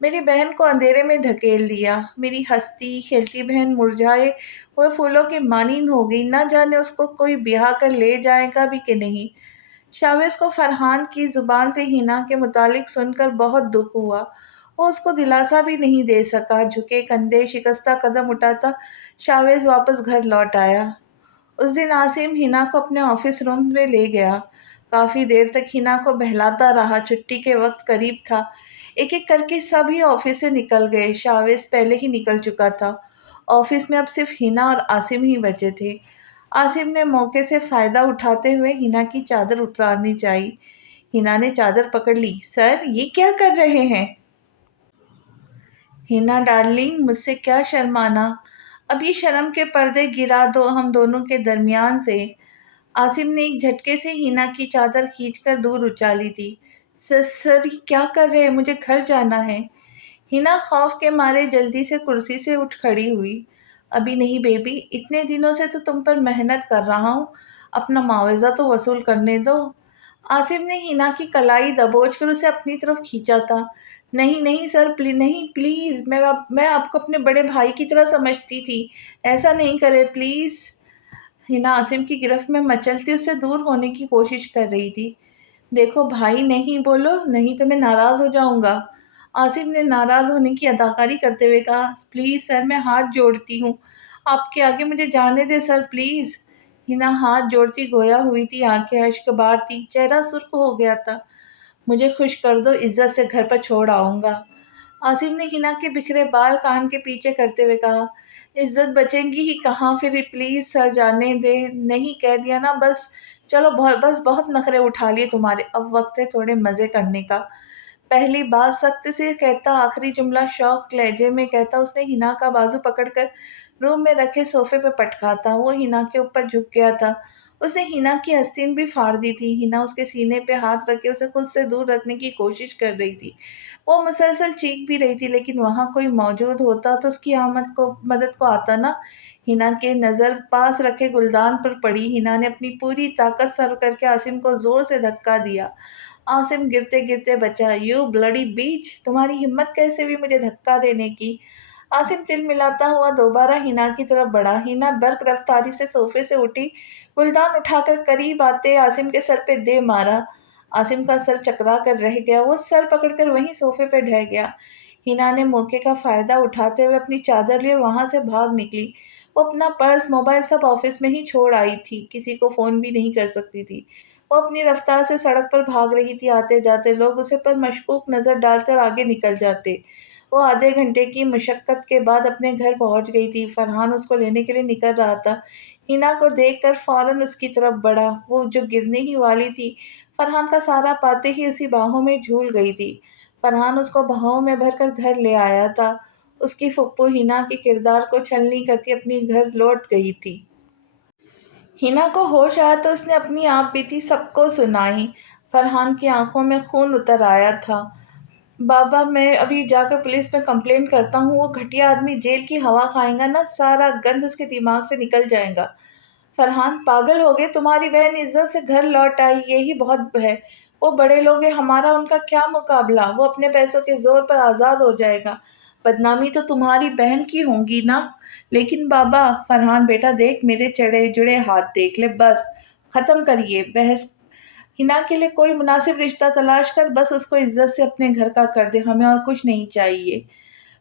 میری بہن کو اندھیرے میں دھکیل دیا۔ میری ہنستی کھیلتی بہن مرجھائے ہوئے پھولوں کی مانند ہو گئی، نہ جانے اس کو کوئی بیاہ کر لے جائے گا بھی کہ نہیں۔ شاویز کو فرحان کی زبان سے ہینا کے متعلق سن کر بہت دکھ ہوا۔ وہ اس کو دلاسا بھی نہیں دے سکا۔ جھکے کندھے شکستہ قدم اٹھاتا شاویز واپس گھر لوٹ آیا۔ اس دن عاصم ہینا کو اپنے آفس روم میں لے گیا۔ کافی دیر تک ہینا کو بہلاتا رہا۔ چھٹی کے وقت قریب تھا۔ ایک ایک کر کے سبھی آفس سے نکل گئے۔ شاویز پہلے ہی نکل چکا تھا۔ آفس میں اب صرف ہینا اور عاصم ہی بچے تھے۔ عاصم نے موقع سے فائدہ اٹھاتے ہوئے ہینا کی چادر اتارنی چاہی۔ ہینا نے چادر پکڑ لی۔ سر، یہ کیا کر رہے ہیں؟ ہینا ڈارلنگ، مجھ سے کیا شرمانا؟ اب یہ شرم کے پردے گرا دو ہم دونوں کے درمیان سے۔ عاصم نے ایک جھٹکے سے ہینا کی چادر کھینچ کر دور اچالی تھی۔ سر کیا کر رہے ہیں؟ مجھے گھر جانا ہے۔ ہینا خوف کے مارے جلدی سے کرسی سے اٹھ کھڑی ہوئی۔ ابھی نہیں بیبی، اتنے دنوں سے تو تم پر محنت کر رہا ہوں، اپنا معاوضہ تو وصول کرنے دو۔ عاصم نے ہینا کی کلائی دبوچ کر اسے اپنی طرف کھینچا تھا۔ نہیں نہیں سر، نہیں پلیز، میں آپ کو اپنے بڑے بھائی کی طرح سمجھتی تھی، ایسا نہیں کرے پلیز۔ ہینا عاصم کی گرفت میں مچلتی اس سے دور ہونے کی کوشش کر رہی تھی۔ دیکھو بھائی، نہیں بولو، نہیں تو میں ناراض ہو جاؤں گا۔ عاصم نے ناراض ہونے کی اداکاری کرتے ہوئے کہا، پلیز سر، میں ہاتھ جوڑتی ہوں، آپ کے آگے مجھے جانے دے سر، پلیز۔ ہینا ہاتھ جوڑتی گویا ہوئی تھی، آنکھیں اشک بار تھی، چہرہ سرخ ہو گیا تھا۔ مجھے خوش کر دو، عزت سے گھر پر چھوڑ آؤں گا۔ عاصم نے ہینا کے بکھرے بال کان کے پیچھے کرتے ہوئے کہا، عزت بچیں گی ہی کہاں، پھر پلیز سر جانے دے۔ نہیں کہہ دیا نا، بس چلو، بس بہت نخرے اٹھا لیے تمہارے، اب وقت ہے تھوڑے مزے کرنے کا۔ پہلی بات سخت سے کہتا، آخری جملہ شوق لہجے میں کہتا، اس نے ہینا کا بازو پکڑ کر روم میں رکھے صوفے پہ پٹکاتا۔ وہ ہینا کے اوپر جھک گیا تھا۔ اس نے ہینا کی آستین بھی پھاڑ دی تھی۔ ہینا اس کے سینے پہ ہاتھ رکھے اسے خود سے دور رکھنے کی کوشش کر رہی تھی۔ وہ مسلسل چیخ بھی رہی تھی، لیکن وہاں کوئی موجود ہوتا تو اس کی مدد کو آتا نا۔ ہینا کے نظر پاس رکھے گلدان پر پڑی۔ ہینا نے اپنی پوری طاقت صرف کر کے عاصم کو زور سے دھکا دیا۔ عاصم گرتے گرتے بچا۔ یو بلڈی بیچ، تمہاری ہمت کیسے ہوئی مجھے دھکا دینے کی؟ عاصم تل ملاتا ہوا دوبارہ ہینا کی طرف بڑھا۔ ہینا برق رفتاری سے صوفے سے اٹھی، گلدان اٹھا کر قریب آتے عاصم کے سر پہ دے مارا۔ عاصم کا سر چکرا کر رہ گیا۔ وہ سر پکڑ کر وہیں صوفے پہ ڈھہ گیا۔ ہینا نے موقع کا فائدہ اٹھاتے ہوئے اپنی چادر لی اور وہاں سے بھاگ نکلی۔ وہ اپنا پرس، موبائل سب آفس میں ہی چھوڑ آئی تھی، کسی کو فون بھی نہیں کر سکتی تھی۔ وہ اپنی رفتار سے سڑک پر بھاگ رہی تھی۔ آتے جاتے لوگ اسے پر مشکوک نظر ڈال کر آگے نکل جاتے۔ وہ آدھے گھنٹے کی مشقت کے بعد اپنے گھر پہنچ گئی تھی۔ فرحان اس کو لینے کے لیے نکل رہا تھا۔ ہینا کو دیکھ کر فوراً اس کی طرف بڑھا۔ وہ جو گرنے ہی والی تھی، فرحان کا سہارا پاتے ہی اسی باہوں میں جھول گئی تھی۔ فرحان اس کو باہوں میں بھر کر گھر لے آیا تھا۔ اس کی پھپھو ہینا کے کردار کو چھلنی کرتی اپنی گھر لوٹ گئی تھی۔ ہینا کو ہوش آیا تو اس نے اپنی آپ بیتی سب کو سنائی۔ فرحان کی آنکھوں میں خون اتر آیا تھا۔ بابا، میں ابھی جا کر پولیس میں کمپلین کرتا ہوں۔ وہ گھٹیا آدمی جیل کی ہوا کھائے گا نا، سارا گند اس کے دماغ سے نکل جائے گا۔ فرحان، پاگل ہو گئے؟ تمہاری بہن عزت سے گھر لوٹ آئی، یہی بہت ہے۔ وہ بڑے لوگ ہیں، ہمارا ان کا کیا مقابلہ؟ وہ اپنے پیسوں کے زور پر آزاد ہو جائے گا۔ بدنامی تو تمہاری بہن کی ہوگی نا۔ لیکن بابا، فرحان بیٹا دیکھ، میرے چڑے جڑے ہاتھ دیکھ لے، بس ختم کریے بحث۔ ہینا کے لیے کوئی مناسب رشتہ تلاش کر، بس اس کو عزت سے اپنے گھر کا کر دے، ہمیں اور کچھ نہیں چاہیے۔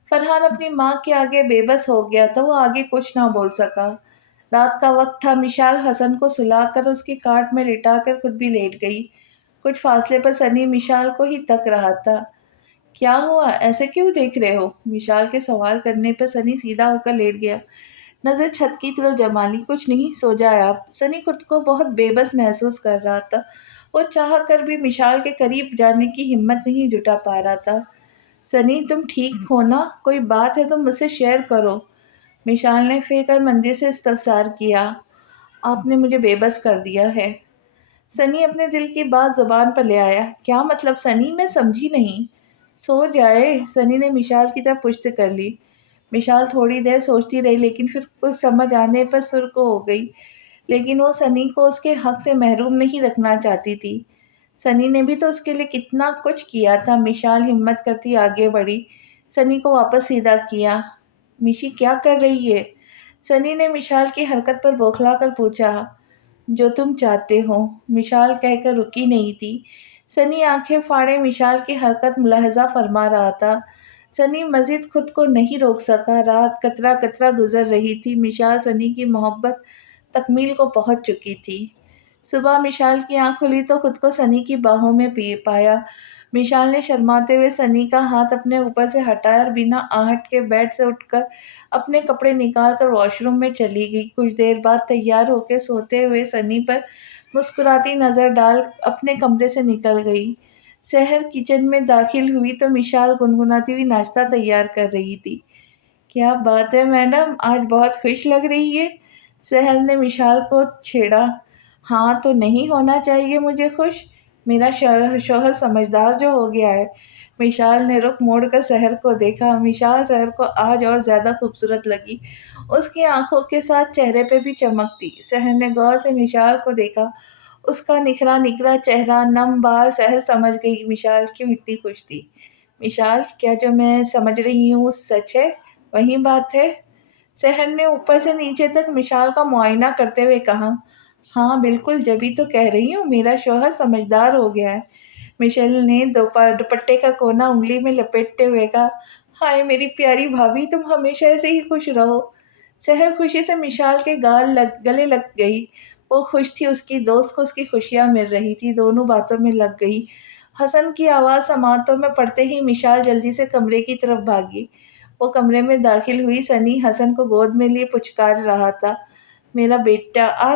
فرحان اپنی ماں کے آگے بے بس ہو گیا تھا۔ وہ آگے کچھ نہ بول سکا۔ رات کا وقت تھا۔ مشال حسن کو سلا کر اس کی کاٹ میں لٹا کر خود بھی لیٹ گئی۔ کچھ فاصلے پر سنی مشال کو ہی تک رہا تھا۔ کیا ہوا؟ ایسے کیوں دیکھ رہے ہو؟ مشال کے سوال کرنے پر سنی سیدھا ہو کر لیٹ گیا۔ نظر چھت کی طرف جما لی۔ کچھ نہیں، سو جائے آپ۔ سنی خود کو بہت بے بس محسوس کر رہا تھا۔ وہ چاہ کر بھی مشال کے قریب جانے کی ہمت نہیں جٹا پا رہا تھا۔ سنی، تم ٹھیک ہو نا؟ کوئی بات ہے تو مجھ سے شیئر کرو۔ مشال نے فکر مندی سے استفسار کیا۔ آپ نے مجھے بے بس کر دیا ہے۔ سنی اپنے دل کی بات زبان پر لے آیا۔ کیا مطلب سنی؟ میں سمجھی نہیں۔ سو جائے۔ سنی نے مشال کی طرف پشت کر لی۔ مشال تھوڑی دیر سوچتی رہی، لیکن پھر کچھ سمجھ آنے پر سرخ ہو گئی۔ لیکن وہ سنی کو اس کے حق سے محروم نہیں رکھنا چاہتی تھی۔ سنی نے بھی تو اس کے لیے کتنا کچھ کیا تھا۔ مشال ہمت کرتی آگے بڑھی۔ سنی کو واپس سیدھا کیا۔ میشی کیا کر رہی ہے؟ سنی نے مشال کی حرکت پر بوکھلا کر پوچھا۔ جو تم چاہتے ہو، مشال کہہ کر رکی نہیں تھی۔ سنی آنکھیں پھاڑے مشال کی حرکت ملاحظہ فرما رہا تھا۔ سنی مزید خود کو نہیں روک سکا۔ رات قطرہ قطرہ گزر رہی تھی۔ مشال سنی کی محبت تکمیل کو پہنچ چکی تھی۔ صبح مشال کی آنکھ کھلی تو خود کو سنی کی باہوں میں پایا۔ مشال نے شرماتے ہوئے سنی کا ہاتھ اپنے اوپر سے ہٹایا اور بنا آہٹ کے بیڈ سے اٹھ کر اپنے کپڑے نکال کر واش روم میں چلی گئی۔ کچھ دیر بعد تیار ہو کے سوتے ہوئے سنی پر مسکراتی نظر ڈال اپنے کمرے سے نکل گئی۔ سحر کچن میں داخل ہوئی تو مشال گنگناتی ہوئی ناشتہ تیار کر رہی تھی۔ کیا بات ہے میڈم، آج بہت خوش لگ رہی ہے، سحر نے مشال کو چھیڑا۔ ہاں تو نہیں ہونا چاہیے مجھے خوش؟ میرا شوہر سمجھدار جو ہو گیا ہے۔ مشال نے رخ موڑ کر سحر کو دیکھا۔ مشال سحر کو آج اور زیادہ خوبصورت لگی۔ اس کی آنکھوں کے ساتھ چہرے پہ بھی چمک تھی۔ سحر نے غور سے مشال کو دیکھا۔ اس کا نکھرا نکھرا چہرہ، نم بال، سحر سمجھ گئی مشال کیوں اتنی خوش تھی۔ مشال، کیا جو میں سمجھ رہی ہوں سچ ہے؟ وہی بات ہے؟ سحر نے اوپر سے نیچے تک مشال کا معائنہ کرتے ہوئے کہا۔ ہاں بالکل، جبھی تو کہہ رہی ہوں میرا شوہر سمجھدار ہو گیا ہے۔ مشال نے دوپٹے کا کونا انگلی میں لپیٹتے ہوئے کہا۔ ہائے میری پیاری بھابھی، تم ہمیشہ ایسے ہی خوش رہو۔ سحر خوشی سے مشال کے گلے لگ گئی۔ وہ خوش تھی، اس کی دوست کو اس کی خوشیاں مل رہی تھی، دونوں باتوں میں لگ گئی۔ حسن کی آواز سماعتوں میں پڑتے ہی مشال جلدی سے کمرے کی طرف بھاگی۔ وہ کمرے میں داخل ہوئی۔ سنی حسن کو گود میں لیے پچکار رہا تھا۔ میرا بیٹا، آ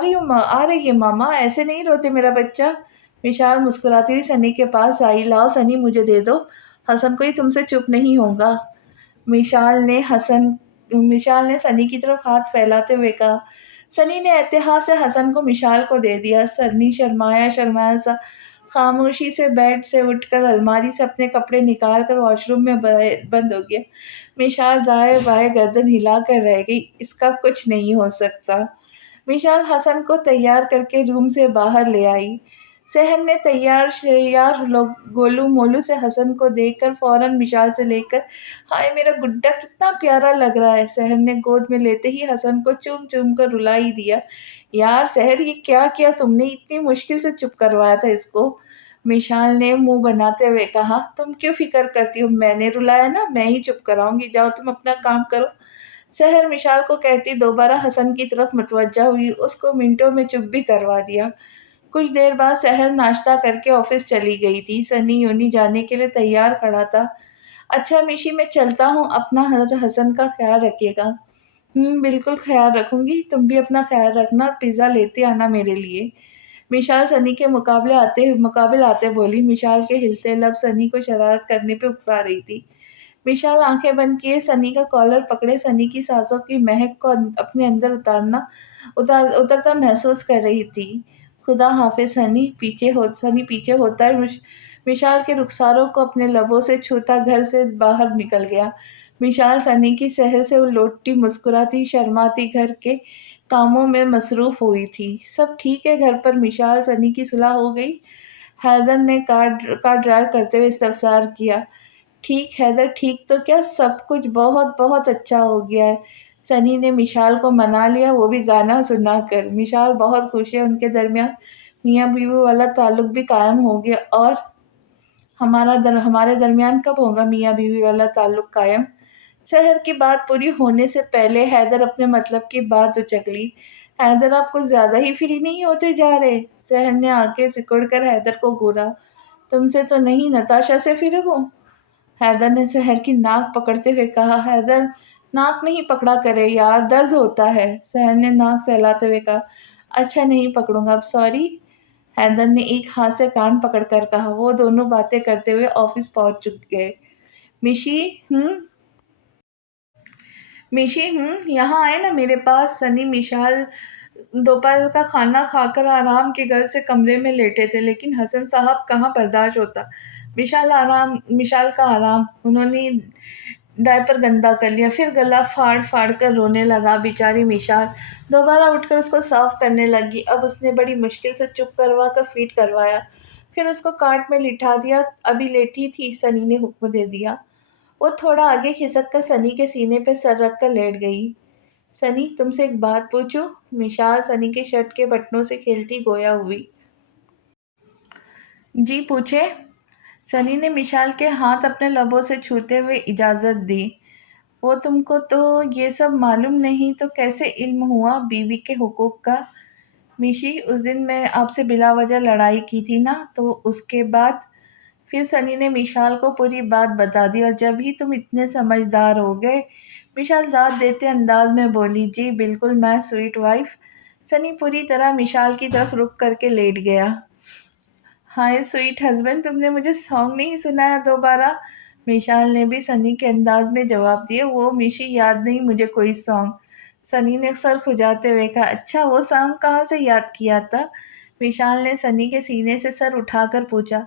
رہی ہے ماما، ایسے نہیں روتے میرا بچہ۔ مشال مسکراتی ہوئی سنی کے پاس آئی۔ لاؤ سنی، مجھے دے دو، حسن کوئی تم سے چپ نہیں ہوگا۔ مشال نے سنی کی طرف ہاتھ پھیلاتے ہوئے کہا۔ سنی نے اتحاد سے حسن کو مشال کو دے دیا۔ سنی شرمایا شرمایا سا خاموشی سے بیڈ سے اٹھ کر الماری سے اپنے کپڑے نکال کر واش روم میں بند ہو گیا۔ مشال دائیں بائیں گردن ہلا کر رہ گئی۔ اس کا کچھ نہیں ہو سکتا۔ مشال حسن کو تیار کر کے روم سے باہر لے آئی۔ سحر نے تیار شیار گولو مولو سے حسن کو دیکھ کر فوراً مشال سے لے کر، ہائے میرا گڈا کتنا پیارا لگ رہا ہے، سحر نے گود میں لیتے ہی حسن کو چوم چوم کر رلا ہی دیا۔ یار سحر، یہ کیا کیا تم نے؟ اتنی مشکل سے چپ کروایا تھا اس کو۔ مشال نے منہ بناتے ہوئے کہا۔ تم کیوں فکر کرتی ہو؟ میں نے رلایا نا، میں ہی چپ کراؤں گی، جاؤ تم اپنا کام کرو۔ سحر مشال کو کہتی دوبارہ حسن کی طرف متوجہ ہوئی۔ اس کو منٹوں میں چپ بھی کروا دیا۔ کچھ دیر بعد سحر ناشتہ کر کے آفس چلی گئی تھی۔ سنی یونی جانے کے لیے تیار کھڑا تھا۔ اچھا میشی، میں چلتا ہوں، اپنا حسن کا خیال رکھیے گا۔ بالکل خیال رکھوں گی، تم بھی اپنا خیال رکھنا اور پیزا لیتے آنا میرے لیے۔ مشال سنی کے مقابل آتے بولی۔ مشال کے ہلتے لب سنی کو شرارت کرنے پہ اکسا رہی تھی۔ مشال آنکھیں بند کیے سنی کا کالر پکڑے سنی کی سانسوں کی مہک کو اپنے اندر اترتا محسوس کر رہی تھی۔ خدا حافظ سنی پیچھے ہوتا ہے مشال کے رخساروں کو اپنے لبوں سے چھوتا گھر سے باہر نکل گیا۔ مشال سنی کی سحر سے لوٹتی مسکراتی شرماتی گھر کے کاموں میں مصروف ہوئی تھی۔ سب ٹھیک ہے گھر پر؟ مشال سنی کی صلاح ہو گئی؟ حیدر نے کار ڈرائیو کرتے ہوئے استفسار کیا۔ ٹھیک حیدر، ٹھیک تو کیا، سب کچھ بہت بہت اچھا ہو گیا ہے۔ سنی نے مشال کو منا لیا، وہ بھی گانا سنا کر۔ مشال بہت خوش ہے، ان کے درمیان میاں بیوی والا تعلق بھی قائم ہو گیا۔ اور ہمارے درمیان کب ہوگا میاں بیوی والا تعلق قائم؟ سحر کی بات پوری ہونے سے پہلے حیدر اپنے مطلب کی بات اچک لی۔ حیدر، آپ کچھ زیادہ ہی فری نہیں ہوتے جا رہے؟ سحر نے آنکھیں سکڑ کر حیدر کو گھورا۔ تم سے تو نہیں، نتاشا سے فری ہوں؟ حیدر نے سحر کی ناک پکڑتے ہوئے کہا۔ حیدر، ناک نہیں پکڑا کرے یار، درد ہوتا ہے، سحر نے ناک سہلاتے ہوئے کہا۔ اچھا نہیں پکڑوں گا، اب سوری، حیدر نے ایک ہاتھ سے کان پکڑ کر کہا۔ وہ دونوں باتیں کرتے ہوئے آفس پہنچ گئے۔ میشی یہاں آئے نا میرے پاس۔ سنی مشال دوپہر کا کھانا کھا کر آرام کے گھر سے کمرے میں لیٹے تھے، لیکن حسن صاحب کہاں برداشت ہوتا مشال کا آرام۔ انہوں نے ڈائپر گندا کر لیا، پھر گلا پھاڑ پھاڑ کر رونے لگا۔ بیچاری مشال دوبارہ اٹھ کر اس کو صاف کرنے لگی۔ اب اس نے بڑی مشکل سے چپ کروا کر فیڈ کروایا، پھر اس کو کارٹ میں لٹا دیا۔ ابھی لیٹی تھی، سنی نے حکم دے دیا۔ وہ تھوڑا آگے کھسک کر سنی کے سینے پہ سر رکھ کر لیٹ گئی۔ سنی، تم سے ایک بات پوچھوں؟ مشال سنی کے شرٹ کے بٹنوں سے کھیلتی گویا ہوئی۔ جی پوچھے۔ سنی نے مشال کے ہاتھ اپنے لبوں سے چھوتے ہوئے اجازت دی۔ وہ تم کو تو یہ سب معلوم نہیں تو کیسے علم ہوا بیوی کے حقوق کا؟ مشی، اس دن میں آپ سے بلا وجہ لڑائی کی تھی نا، تو اس کے بعد پھر سنی نے مشال کو پوری بات بتا دی۔ اور جب ہی تم اتنے سمجھدار ہو گئے، مشال ذات دیتے انداز میں بولی، جی بالکل مائی سویٹ وائف۔ سنی پوری طرح مشال کی طرف رخ کر کے لیٹ گیا۔ ہائے سویٹ ہسبینڈ، تم نے مجھے سانگ نہیں سنایا دوبارہ؟ مشال نے بھی سنی کے انداز میں جواب دیا۔ وہ مشی، یاد نہیں مجھے کوئی سانگ۔ سنی نے سر کھجاتے ہوئے کہا، اچھا وہ سانگ کہاں سے یاد کیا تھا؟ مشال نے سنی کے سینے سے سر اٹھا کر پوچھا۔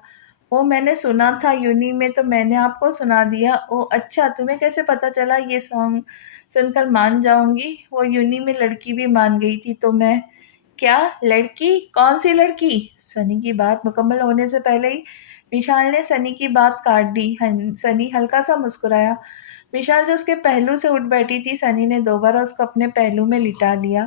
وہ میں نے سنا تھا یونی میں، تو میں نے آپ کو سنا دیا۔ او اچھا، تمہیں کیسے پتا چلا؟ یہ سانگ سن کر مان جاؤں گی۔ وہ یونی میں لڑکی بھی مان گئی تھی تو میں… کیا لڑکی؟ کون سی لڑکی؟ سنی کی بات مکمل ہونے سے پہلے ہی مشال نے سنی کی بات کاٹ دی۔ سنی ہلکا سا مسکرایا۔ مشال جو اس کے پہلو سے اٹھ بیٹھی تھی، سنی نے دوبارہ اس کو اپنے پہلو میں لٹا لیا۔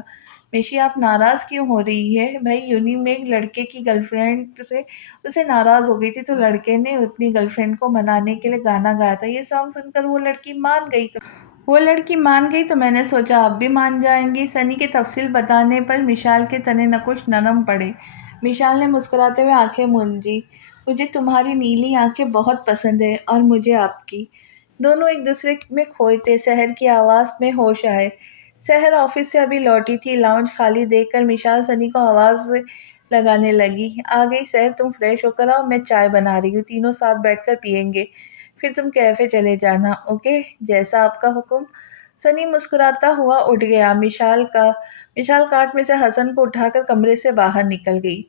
مشی، آپ ناراض کیوں ہو رہی ہے؟ بھائی یونی میں ایک لڑکے کی گرل فرینڈ سے اسے ناراض ہو گئی تھی، تو لڑکے نے اپنی گرل فرینڈ کو منانے کے لیے گانا گایا تھا۔ یہ سانگ سن کر وہ لڑکی مان گئی تو میں نے سوچا آپ بھی مان جائیں گی۔ سنی کے تفصیل بتانے پر مشال کے تنے نکش نرم پڑے۔ مشال نے مسکراتے ہوئے آنکھیں مونجھی۔ مجھے تمہاری نیلی آنکھیں بہت پسند ہے اور مجھے آپ کی۔ دونوں ایک دوسرے میں کھوئے تھے۔ سحر کی آواز میں ہوش آئے۔ سحر آفس سے ابھی لوٹی تھی۔ لاؤنج خالی دیکھ کر مشال سنی کو آواز لگانے لگی، آ گئی سحر، تم فریش ہو کر آؤ، میں چائے بنا رہی ہوں، تینوں ساتھ بیٹھ کر پئیں گے، پھر تم کیفے چلے جانا، اوکے؟ جیسا آپ کا حکم۔ سنی مسکراتا ہوا اٹھ گیا۔ مشال کاٹ میں سے حسن کو اٹھا کر کمرے سے باہر نکل گئی۔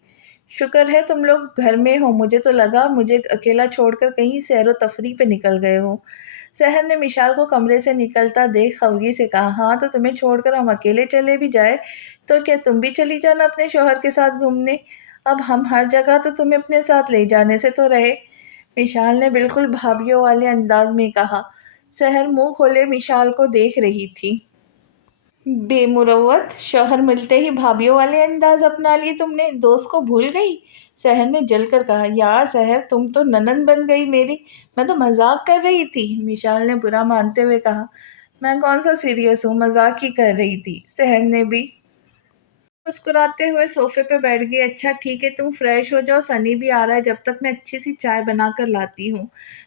شکر ہے تم لوگ گھر میں ہو، مجھے تو لگا مجھے اکیلا چھوڑ کر کہیں سیر و تفریح پہ نکل گئے ہو۔ سحر نے مشال کو کمرے سے نکلتا دیکھ خفگی سے کہا، ہاں تو تمہیں چھوڑ کر ہم اکیلے چلے بھی جائے تو کیا تم بھی چلی جانا اپنے شوہر کے ساتھ گھومنے؟ اب ہم ہر جگہ تو تمہیں اپنے ساتھ لے جانے سے تو رہے۔ مشال نے بالکل بھابھیوں والے انداز میں کہا۔ سحر منہ کھولے مشال کو دیکھ رہی تھی۔ بے مروت، شوہر ملتے ہی بھابھیوں والے انداز اپنا لیے تم نے، دوست کو بھول گئی؟ سحر نے جل کر کہا۔ یار سحر، تم تو ننند بن گئی میری، میں تو مذاق کر رہی تھی، مشال نے برا مانتے ہوئے کہا۔ میں کون سا سیریس ہوں، مذاق ہی کر رہی تھی، سحر نے بھی مسکراتے ہوئے صوفے پہ بیٹھ گئی۔ اچھا ٹھیک ہے، تم فریش ہو جاؤ، سنی بھی آ رہا ہے، جب تک میں اچھی سی چائے بنا کر لاتی ہوں۔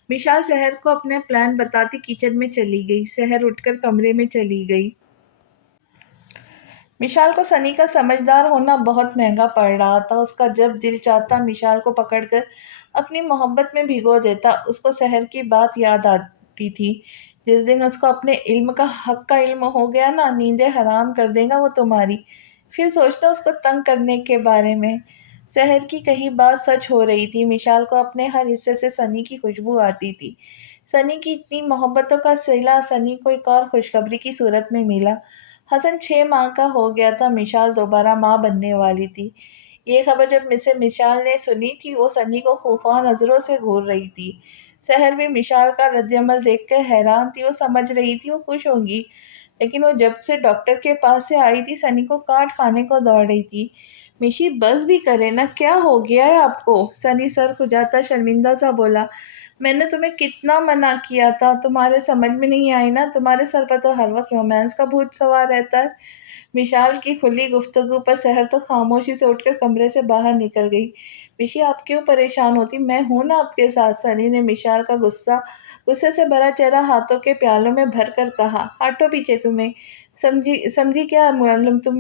مشال سحر کو اپنے پلان بتاتی کچن میں چلی گئی۔ سحر اٹھ کر کمرے میں چلی گئی۔ مشال کو سنی کا سمجھدار ہونا بہت مہنگا پڑ رہا تھا۔ اس کا جب دل چاہتا مشال کو پکڑ کر اپنی محبت میں بھگو دیتا۔ اس کو سحر کی بات یاد آتی تھی، جس دن اس کو اپنے علم کا حق کا علم ہو گیا نا، نیندیں حرام کر دے گا وہ تمہاری۔ پھر سوچنا اس کو تنگ کرنے کے بارے میں۔ سحر کی کہی بات سچ ہو رہی تھی۔ مشال کو اپنے ہر حصے سے سنی کی خوشبو آتی تھی۔ سنی کی اتنی محبتوں کا صلہ سنی کو ایک اور خوشخبری کی صورت میں ملا۔ حسن 6 ماہ کا ہو گیا تھا۔ مشال دوبارہ ماں بننے والی تھی۔ یہ خبر جب مشال نے سنی تھی، وہ سنی کو خوفناک نظروں سے گھور رہی تھی۔ سحر بھی مشال کا رد عمل دیکھ کر حیران تھی۔ وہ سمجھ رہی تھی وہ خوش ہوگی، لیکن وہ جب سے ڈاکٹر کے پاس سے آئی تھی، سنی کو کاٹ کھانے کو دوڑ رہی تھی۔ مشی بس بھی کرے نا، کیا ہو گیا ہے آپ کو؟ سنی سر کھجاتا شرمندہ سا بولا۔ میں نے تمہیں کتنا منع کیا تھا، تمہارے سمجھ میں نہیں آئی نا، تمہارے سر پر تو ہر وقت رومانس کا بھوت سوار رہتا ہے۔ مشال کی کھلی گفتگو پر سحر تو خاموشی سے اٹھ کر کمرے سے باہر نکل گئی۔ مشی آپ کیوں پریشان ہوتی، میں ہوں نا آپ کے ساتھ، سنی نے مشال کا غصے سے بھرا چہرہ ہاتھوں کے پیالوں میں بھر کر کہا۔ ہٹو پیچھے، تمہیں سمجھی کیا معلوم، تم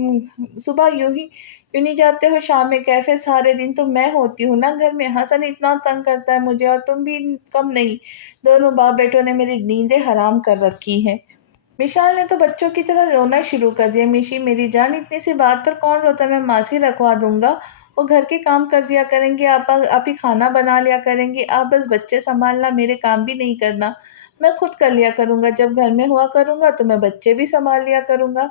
صبح یونی جاتے ہو، شام میں کیفے، سارے دن تو میں ہوتی ہوں نا گھر میں۔ حسن اتنا تنگ کرتا ہے مجھے، اور تم بھی کم نہیں، دونوں باپ بیٹوں نے میری نیندیں حرام کر رکھی ہیں۔ مشال نے تو بچوں کی طرح رونا شروع کر دیا۔ مشی میری جان، اتنی سی بات پر کون روتا ہے، میں ماسی رکھوا دوں گا، وہ گھر کے کام کر دیا کریں گے، آپ ہی کھانا بنا لیا کریں گے، آپ بس بچے سنبھالنا، میرے کام بھی نہیں کرنا، میں خود کر لیا کروں گا، جب گھر میں ہوا کروں گا تو میں بچے بھی سنبھال لیا کروں گا۔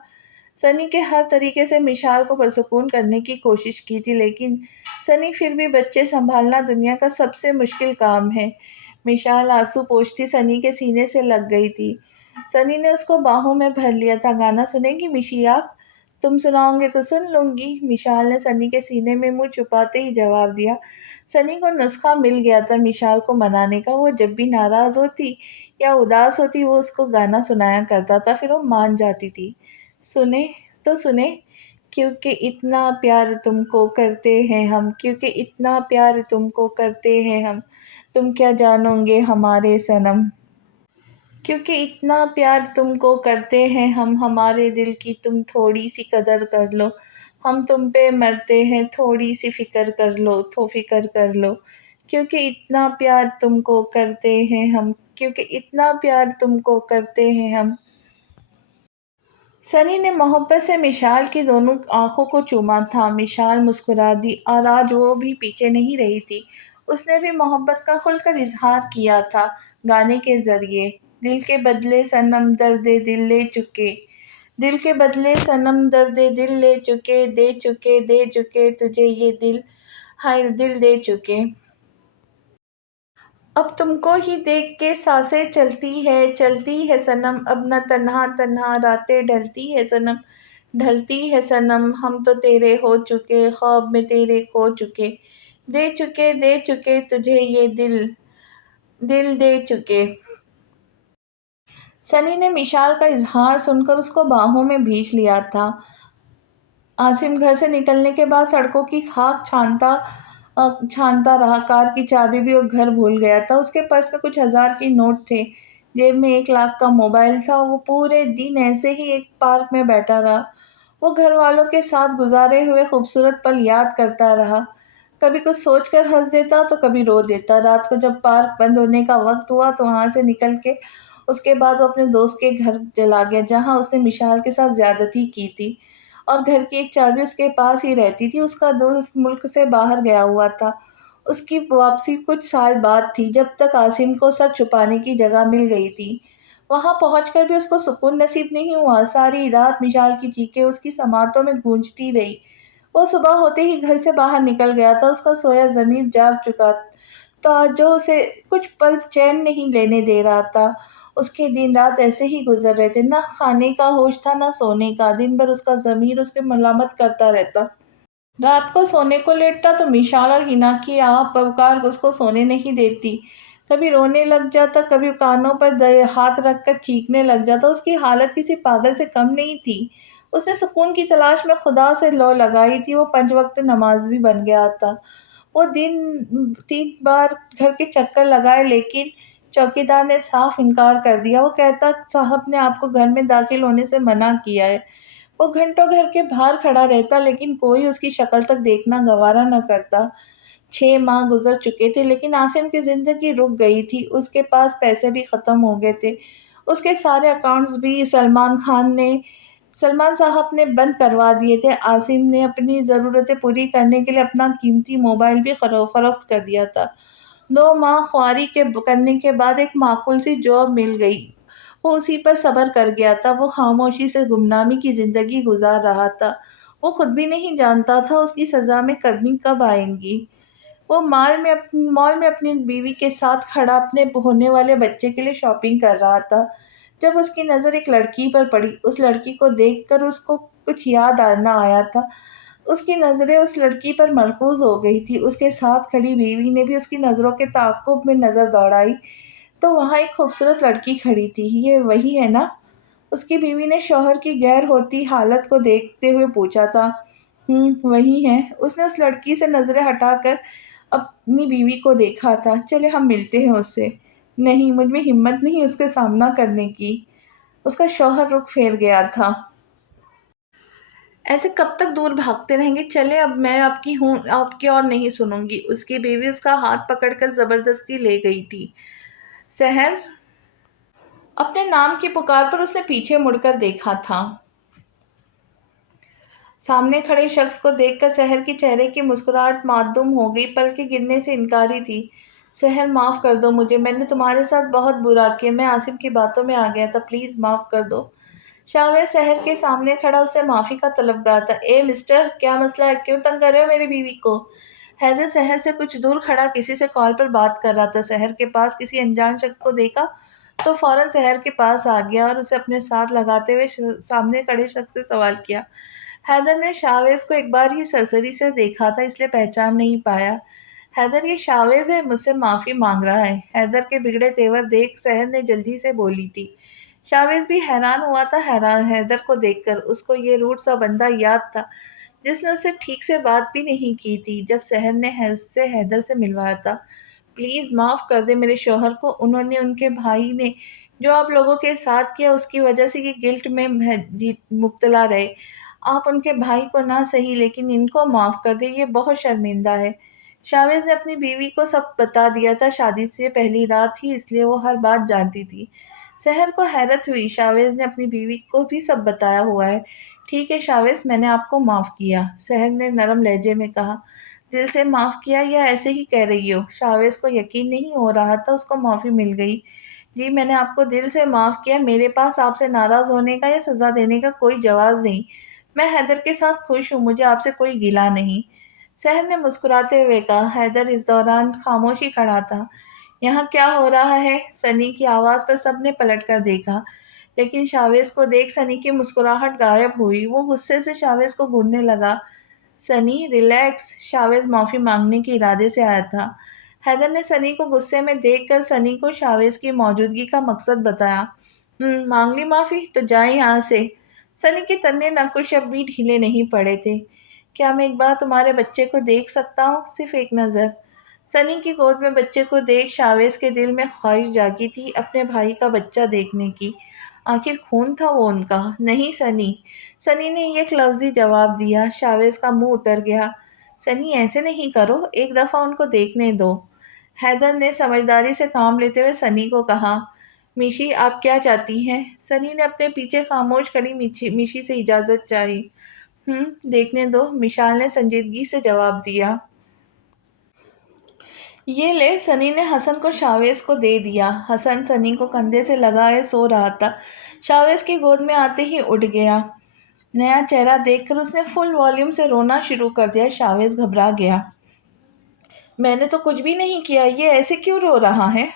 سنی کے ہر طریقے سے مشال کو پرسکون کرنے کی کوشش کی تھی، لیکن سنی پھر بھی بچے سنبھالنا دنیا کا سب سے مشکل کام ہے۔ مشال آنسو پوچھتی سنی کے سینے سے لگ گئی تھی۔ سنی نے اس کو باہوں میں بھر لیا تھا۔ گانا سنیں گی مشی آپ؟ تم سناؤ گے تو سن لوں گی، مشال نے سنی کے سینے میں منہ چھپاتے ہی جواب دیا۔ سنی کو نسخہ مل گیا تھا مشال کو منانے کا۔ وہ جب بھی ناراض ہوتی یا اداس ہوتی وہ اس کو گانا سنایا کرتا تھا، پھر وہ مان جاتی تھی۔ سنیں تو سنیں۔ کیونکہ اتنا پیار تم کو کرتے ہیں ہم، کیونکہ اتنا پیار تم کو کرتے ہیں ہم، تم کیا جانو گے ہمارے صنم۔ کیونکہ اتنا پیار تم کو کرتے ہیں ہم، ہمارے دل کی تم تھوڑی سی قدر کر لو، ہم تم پہ مرتے ہیں تھوڑی سی فکر کر لو، فکر کر لو۔ کیونکہ اتنا پیار تم کو کرتے ہیں ہم، کیونکہ اتنا پیار تم کو کرتے ہیں ہم۔ سنی نے محبت سے مشال کی دونوں آنکھوں کو چوما تھا۔ مشال مسکرا دی اور آج وہ بھی پیچھے نہیں رہی تھی۔ اس نے بھی محبت کا کھل کر اظہار کیا تھا گانے کے ذریعے۔ دل کے بدلے صنم درد دل لے چکے، دل کے بدلے صنم درد دل لے چکے، دے چکے دے چکے تجھے یہ دل، ہائے دل دے چکے۔ اب تم کو ہی دیکھ کے سانسیں چلتی ہے صنم، اب نہ تنہا تنہا راتیں ڈھلتی ہے صنم، ڈھلتی ہے صنم۔ ہم تو تیرے ہو چکے، خواب میں تیرے کھو چکے، دے چکے تجھے یہ دل، دل دے چکے۔ سنی نے مشال کا اظہار سن کر اس کو باہوں میں بھینچ لیا تھا۔ عاصم گھر سے نکلنے کے بعد سڑکوں کی خاک چھانتا رہا۔ کار کی چابی بھی وہ گھر بھول گیا تھا۔ اس کے پرس میں کچھ 1000 کے نوٹ تھے، جیب میں 1 لاکھ کا موبائل تھا۔ وہ پورے دن ایسے ہی ایک پارک میں بیٹھا رہا۔ وہ گھر والوں کے ساتھ گزارے ہوئے خوبصورت پل یاد کرتا رہا۔ کبھی کچھ سوچ کر ہنس دیتا تو کبھی رو دیتا۔ رات کو جب پارک بند ہونے کا وقت ہوا تو وہاں سے نکل کے اس کے بعد وہ اپنے دوست کے گھر چلا گیا، جہاں اس نے مشال کے ساتھ زیادتی کی تھی، اور گھر کی ایک چابی اس کے پاس ہی رہتی تھی۔ اس کا دوست ملک سے باہر گیا ہوا تھا۔ اس کی واپسی کچھ سال بعد تھی، جب تک عاصم کو سر چھپانے کی جگہ مل گئی تھی۔ وہاں پہنچ کر بھی اس کو سکون نصیب نہیں ہوا۔ ساری رات مشال کی چیخیں اس کی سماعتوں میں گونجتی رہی۔ وہ صبح ہوتے ہی گھر سے باہر نکل گیا تھا۔ اس کا سویا ضمیر جاگ چکا تھا، جو اسے کچھ پل چین نہیں لینے دے رہا تھا۔ اس کے دن رات ایسے ہی گزر رہے تھے، نہ کھانے کا ہوش تھا نہ سونے کا۔ دن بھر اس کا ضمیر اس کو ملامت کرتا رہتا۔ رات کو سونے کو لیٹتا تو مشال اور حنا کی آہ پکار اس کو سونے نہیں دیتی۔ کبھی رونے لگ جاتا، کبھی کانوں پر ہاتھ رکھ کر چیخنے لگ جاتا۔ اس کی حالت کسی پاگل سے کم نہیں تھی۔ اس نے سکون کی تلاش میں خدا سے لو لگائی تھی۔ وہ 5 وقت نمازی بن گیا تھا۔ وہ دن 3 بار گھر کے چکر لگائے، لیکن چوکیدار نے صاف انکار کر دیا۔ وہ کہتا صاحب نے آپ کو گھر میں داخل ہونے سے منع کیا ہے۔ وہ گھنٹوں گھر کے باہر کھڑا رہتا، لیکن کوئی اس کی شکل تک دیکھنا گوارا نہ کرتا۔ 6 ماہ گزر چکے تھے، لیکن عاصم کی زندگی رک گئی تھی۔ اس کے پاس پیسے بھی ختم ہو گئے تھے۔ اس کے سارے اکاؤنٹس بھی سلمان صاحب نے بند کروا دیے تھے۔ عاصم نے اپنی ضرورتیں پوری کرنے کے لیے اپنا قیمتی موبائل بھی فروخت کر دیا تھا۔ 2 ماہ خواری کرنے کے بعد ایک معقول سی جاب مل گئی۔ وہ اسی پر صبر کر گیا تھا۔ وہ خاموشی سے گمنامی کی زندگی گزار رہا تھا۔ وہ خود بھی نہیں جانتا تھا اس کی سزا میں کمی کب آئے گی۔ وہ مال میں اپنی بیوی کے ساتھ کھڑا اپنے ہونے والے بچے کے لیے شاپنگ کر رہا تھا، جب اس کی نظر ایک لڑکی پر پڑی۔ اس لڑکی کو دیکھ کر اس کو کچھ یاد نہ آیا تھا۔ اس کی نظریں اس لڑکی پر مرکوز ہو گئی تھی۔ اس کے ساتھ کھڑی بیوی نے بھی اس کی نظروں کے تعاقب میں نظر دوڑائی تو وہاں ایک خوبصورت لڑکی کھڑی تھی۔ یہ وہی ہے نا؟ اس کی بیوی نے شوہر کی غیر ہوتی حالت کو دیکھتے ہوئے پوچھا تھا۔ وہی ہے۔ اس نے اس لڑکی سے نظریں ہٹا کر اپنی بیوی کو دیکھا تھا۔ چلے ہم ملتے ہیں اس سے۔ نہیں، مجھ میں ہمت نہیں اس کے سامنا کرنے کی۔ اس کا شوہر رخ پھیر گیا تھا۔ ایسے کب تک دور بھاگتے رہیں گے؟ چلے اب میں آپ کی اور نہیں سنوں گی۔ اس کی بیوی اس کا ہاتھ پکڑ کر زبردستی لے گئی تھی۔ سحر! اپنے نام کی پکار پر اس نے پیچھے مڑ کر دیکھا تھا۔ سامنے کھڑے شخص کو دیکھ کر سحر کے چہرے کی مسکراہٹ معدوم ہو گئی۔ پلکیں گرنے سے انکاری تھی۔ سحر معاف کر دو مجھے، میں نے تمہارے ساتھ بہت برا کیا، میں عاصم کی باتوں میں آ گیا تھا، پلیز معاف کر دو۔ شاویز سحر کے سامنے کھڑا اس سے معافی کا طلبگار تھا۔ اے مسٹر، کیا مسئلہ ہے؟ کیوں تنگ کر رہے ہو میری بیوی کو؟ حیدر شہر سے کچھ دور کھڑا کسی سے کال پر بات کر رہا تھا۔ شہر کے پاس کسی انجان شخص کو دیکھا تو فوراً شہر کے پاس آ گیا اور اسے اپنے ساتھ لگاتے ہوئے سامنے کھڑے شخص سے سوال کیا۔ حیدر نے شاویز کو ایک بار ہی سرسری سے دیکھا تھا، اس لیے پہچان نہیں پایا۔ حیدر، یہ شاویز ہے، مجھ سے معافی مانگ رہا ہے۔ حیدر کے بگڑے تیور دیکھ شہر نے جلدی سے بولی تھی۔ شاویز بھی حیران ہوا تھا حیدر کو دیکھ کر۔ اس کو یہ روٹ سا بندہ یاد تھا جس نے اسے ٹھیک سے بات بھی نہیں کی تھی جب شہر نے سے حیدر سے ملوایا تھا۔ پلیز معاف کر دے میرے شوہر کو، انہوں نے، ان کے بھائی نے جو آپ لوگوں کے ساتھ کیا اس کی وجہ سے یہ گلٹ میں مبتلا رہے۔ آپ ان کے بھائی کو نہ صحیح لیکن ان کو معاف کر دے، یہ بہت شرمندہ ہے۔ شاویز نے اپنی بیوی کو سب بتا دیا تھا، شادی سے پہلی رات ہی، اس لیے وہ ہر بات جانتی تھی۔ شہر کو حیرت ہوئی، شاویز نے اپنی بیوی کو بھی سب بتایا ہوا ہے۔ ٹھیک ہے شاویز، میں نے آپ کو معاف کیا، شہر نے نرم لہجے میں کہا۔ دل سے معاف کیا یا ایسے ہی کہہ رہی ہو؟ شاویز کو یقین نہیں ہو رہا تھا اس کو معافی مل گئی۔ جی میں نے آپ کو دل سے معاف کیا، میرے پاس آپ سے ناراض ہونے کا یا سزا دینے کا کوئی جواز نہیں۔ میں حیدر کے ساتھ خوش ہوں، مجھے آپ سے کوئی گلہ نہیں، شہر نے مسکراتے ہوئے کہا۔ حیدر اس دوران خاموشی کھڑا تھا۔ یہاں کیا ہو رہا ہے؟ سنی کی آواز پر سب نے پلٹ کر دیکھا، لیکن شاویز کو دیکھ سنی کی مسکراہٹ غائب ہوئی۔ وہ غصے سے شاویز کو گھورنے لگا۔ سنی ریلیکس، شاویز معافی مانگنے کے ارادے سے آیا تھا۔ حیدر نے سنی کو غصے میں دیکھ کر سنی کو شاویز کی موجودگی کا مقصد بتایا۔ مانگ لی معافی تو جائیں یہاں سے۔ سنی کے تنے نقش اب بھی ڈھیلے نہیں پڑے تھے۔ کیا میں ایک بار تمہارے بچے کو دیکھ سکتا ہوں؟ صرف ایک نظر۔ سنی کی گود میں بچے کو دیکھ شاویز کے دل میں خواہش جاگی تھی اپنے بھائی کا بچہ دیکھنے کی۔ آخر خون تھا وہ ان کا۔ نہیں سنی، سنی نے ایک لفظی جواب دیا۔ شاویز کا منہ اتر گیا۔ سنی ایسے نہیں کرو، ایک دفعہ ان کو دیکھنے دو، حیدر نے سمجھداری سے کام لیتے ہوئے سنی کو کہا۔ میشی آپ کیا چاہتی ہیں؟ سنی نے اپنے پیچھے خاموش کھڑی میشی سے اجازت چاہی۔ دیکھنے دو، مشال نے سنجیدگی سے جواب دیا۔ یہ لے، سنی نے حسن کو شاویز کو دے دیا۔ حسن سنی کو کندھے سے لگائے سو رہا تھا، شاویز کی گود میں آتے ہی اٹھ گیا۔ نیا چہرہ دیکھ کر اس نے فل والیوم سے رونا شروع کر دیا۔ شاویز گھبرا گیا۔ میں نے تو کچھ بھی نہیں کیا، یہ ایسے کیوں رو رہا ہے؟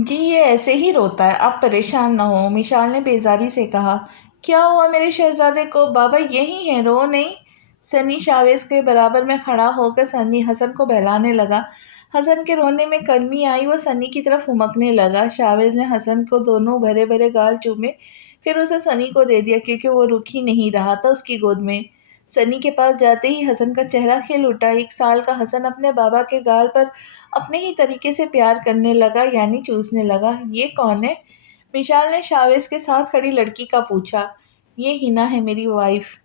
جی یہ ایسے ہی روتا ہے، آپ پریشان نہ ہو، مشال نے بیزاری سے کہا۔ کیا ہوا میرے شہزادے کو؟ بابا یہی ہے، رو نہیں۔ سنی شاویز کے برابر میں کھڑا ہو کر حسن کو بہلانے لگا۔ حسن کے رونے میں کمی آئی، وہ سنی کی طرف ہمکنے لگا۔ شاویز نے حسن کو دونوں بھرے بھرے گال چومے، پھر اسے سنی کو دے دیا کیونکہ وہ رک ہی نہیں رہا تھا اس کی گود میں۔ سنی کے پاس جاتے ہی حسن کا چہرہ کھل اٹھا۔ 1 سال کا حسن اپنے بابا کے گال پر اپنے ہی طریقے سے پیار کرنے لگا، یعنی چوسنے لگا۔ یہ کون ہے؟ مشال نے شاویز کے ساتھ کھڑی لڑکی کا پوچھا۔ یہ ہنا ہے، میری وائف،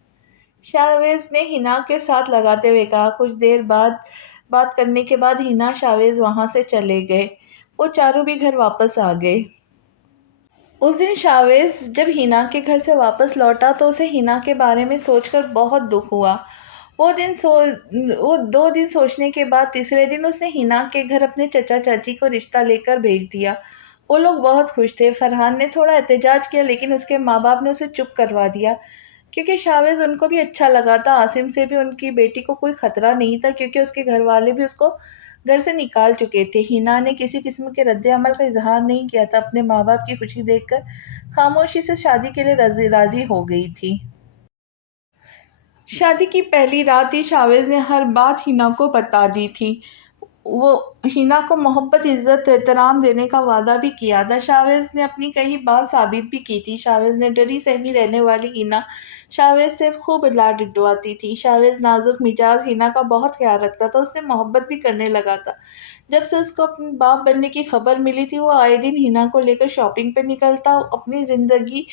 شاویز نے ہنا کے ساتھ لگاتے ہوئے کہا۔ کچھ دیر بات کرنے کے بعد ہنا شاویز وہاں سے چلے گئے۔ وہ چاروں بھی گھر واپس آ گئے۔ اس دن شاویز جب ہنا کے گھر سے واپس لوٹا تو اسے ہنا کے بارے میں سوچ کر بہت دکھ ہوا۔ وہ 2 دن سوچنے کے بعد تیسرے دن اس نے ہنا کے گھر اپنے چچا چاچی کو رشتہ لے کر بھیج دیا۔ وہ لوگ بہت خوش تھے۔ فرحان نے تھوڑا احتجاج کیا لیکن اس کے ماں باپ نے اسے چپ کروا دیا کیونکہ شاویز ان کو بھی اچھا لگا تھا۔ عاصم سے بھی ان کی بیٹی کو کوئی خطرہ نہیں تھا کیونکہ اس کے گھر والے بھی اس کو گھر سے نکال چکے تھے۔ ہنا نے کسی قسم کے رد عمل کا اظہار نہیں کیا تھا، اپنے ماں باپ کی خوشی دیکھ کر خاموشی سے شادی کے لیے راضی ہو گئی تھی۔ شادی کی پہلی رات ہی شاویز نے ہر بات ہنا کو بتا دی تھی۔ وہ ہنا کو محبت، عزت، احترام دینے کا وعدہ بھی کیا تھا۔ شاویز نے اپنی کئی بات ثابت بھی کی تھی۔ شاویز نے ڈری سہمی رہنے والی ہنا شاویز سے خوب لاڈ ڈلواتی تھی۔ شاویز نازک مزاج ہنا کا بہت خیال رکھتا تھا، اس سے محبت بھی کرنے لگا تھا۔ جب سے اس کو اپنے باپ بننے کی خبر ملی تھی وہ آئے دن ہنا کو لے کر شاپنگ پہ نکلتا، اپنی زندگی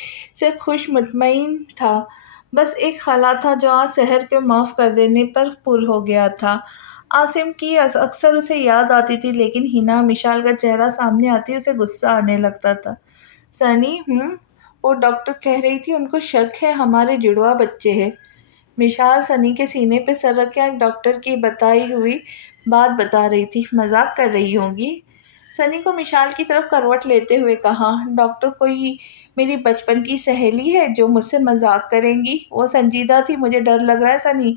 سے خوش مطمئن تھا۔ بس ایک خلا تھا جو آج شہر کے معاف کر دینے پر پر ہو گیا تھا۔ عاصم کی اکثر اسے یاد آتی تھی لیکن ہنا مشال کا چہرہ سامنے آتی اسے غصہ آنے لگتا تھا۔ سنی وہ ڈاکٹر کہہ رہی تھی ان کو شک ہے ہمارے جڑواں بچے ہیں۔ مشال سنی کے سینے پہ سر رکھے ڈاکٹر کی بتائی ہوئی بات بتا رہی تھی۔ مذاق کر رہی ہوں گی، سنی کو مشال کی طرف کروٹ لیتے ہوئے کہا۔ ڈاکٹر کوئی میری بچپن کی سہیلی ہے جو مجھ سے مذاق کریں گی؟ وہ سنجیدہ تھی۔ مجھے ڈر لگ رہا ہے سنی،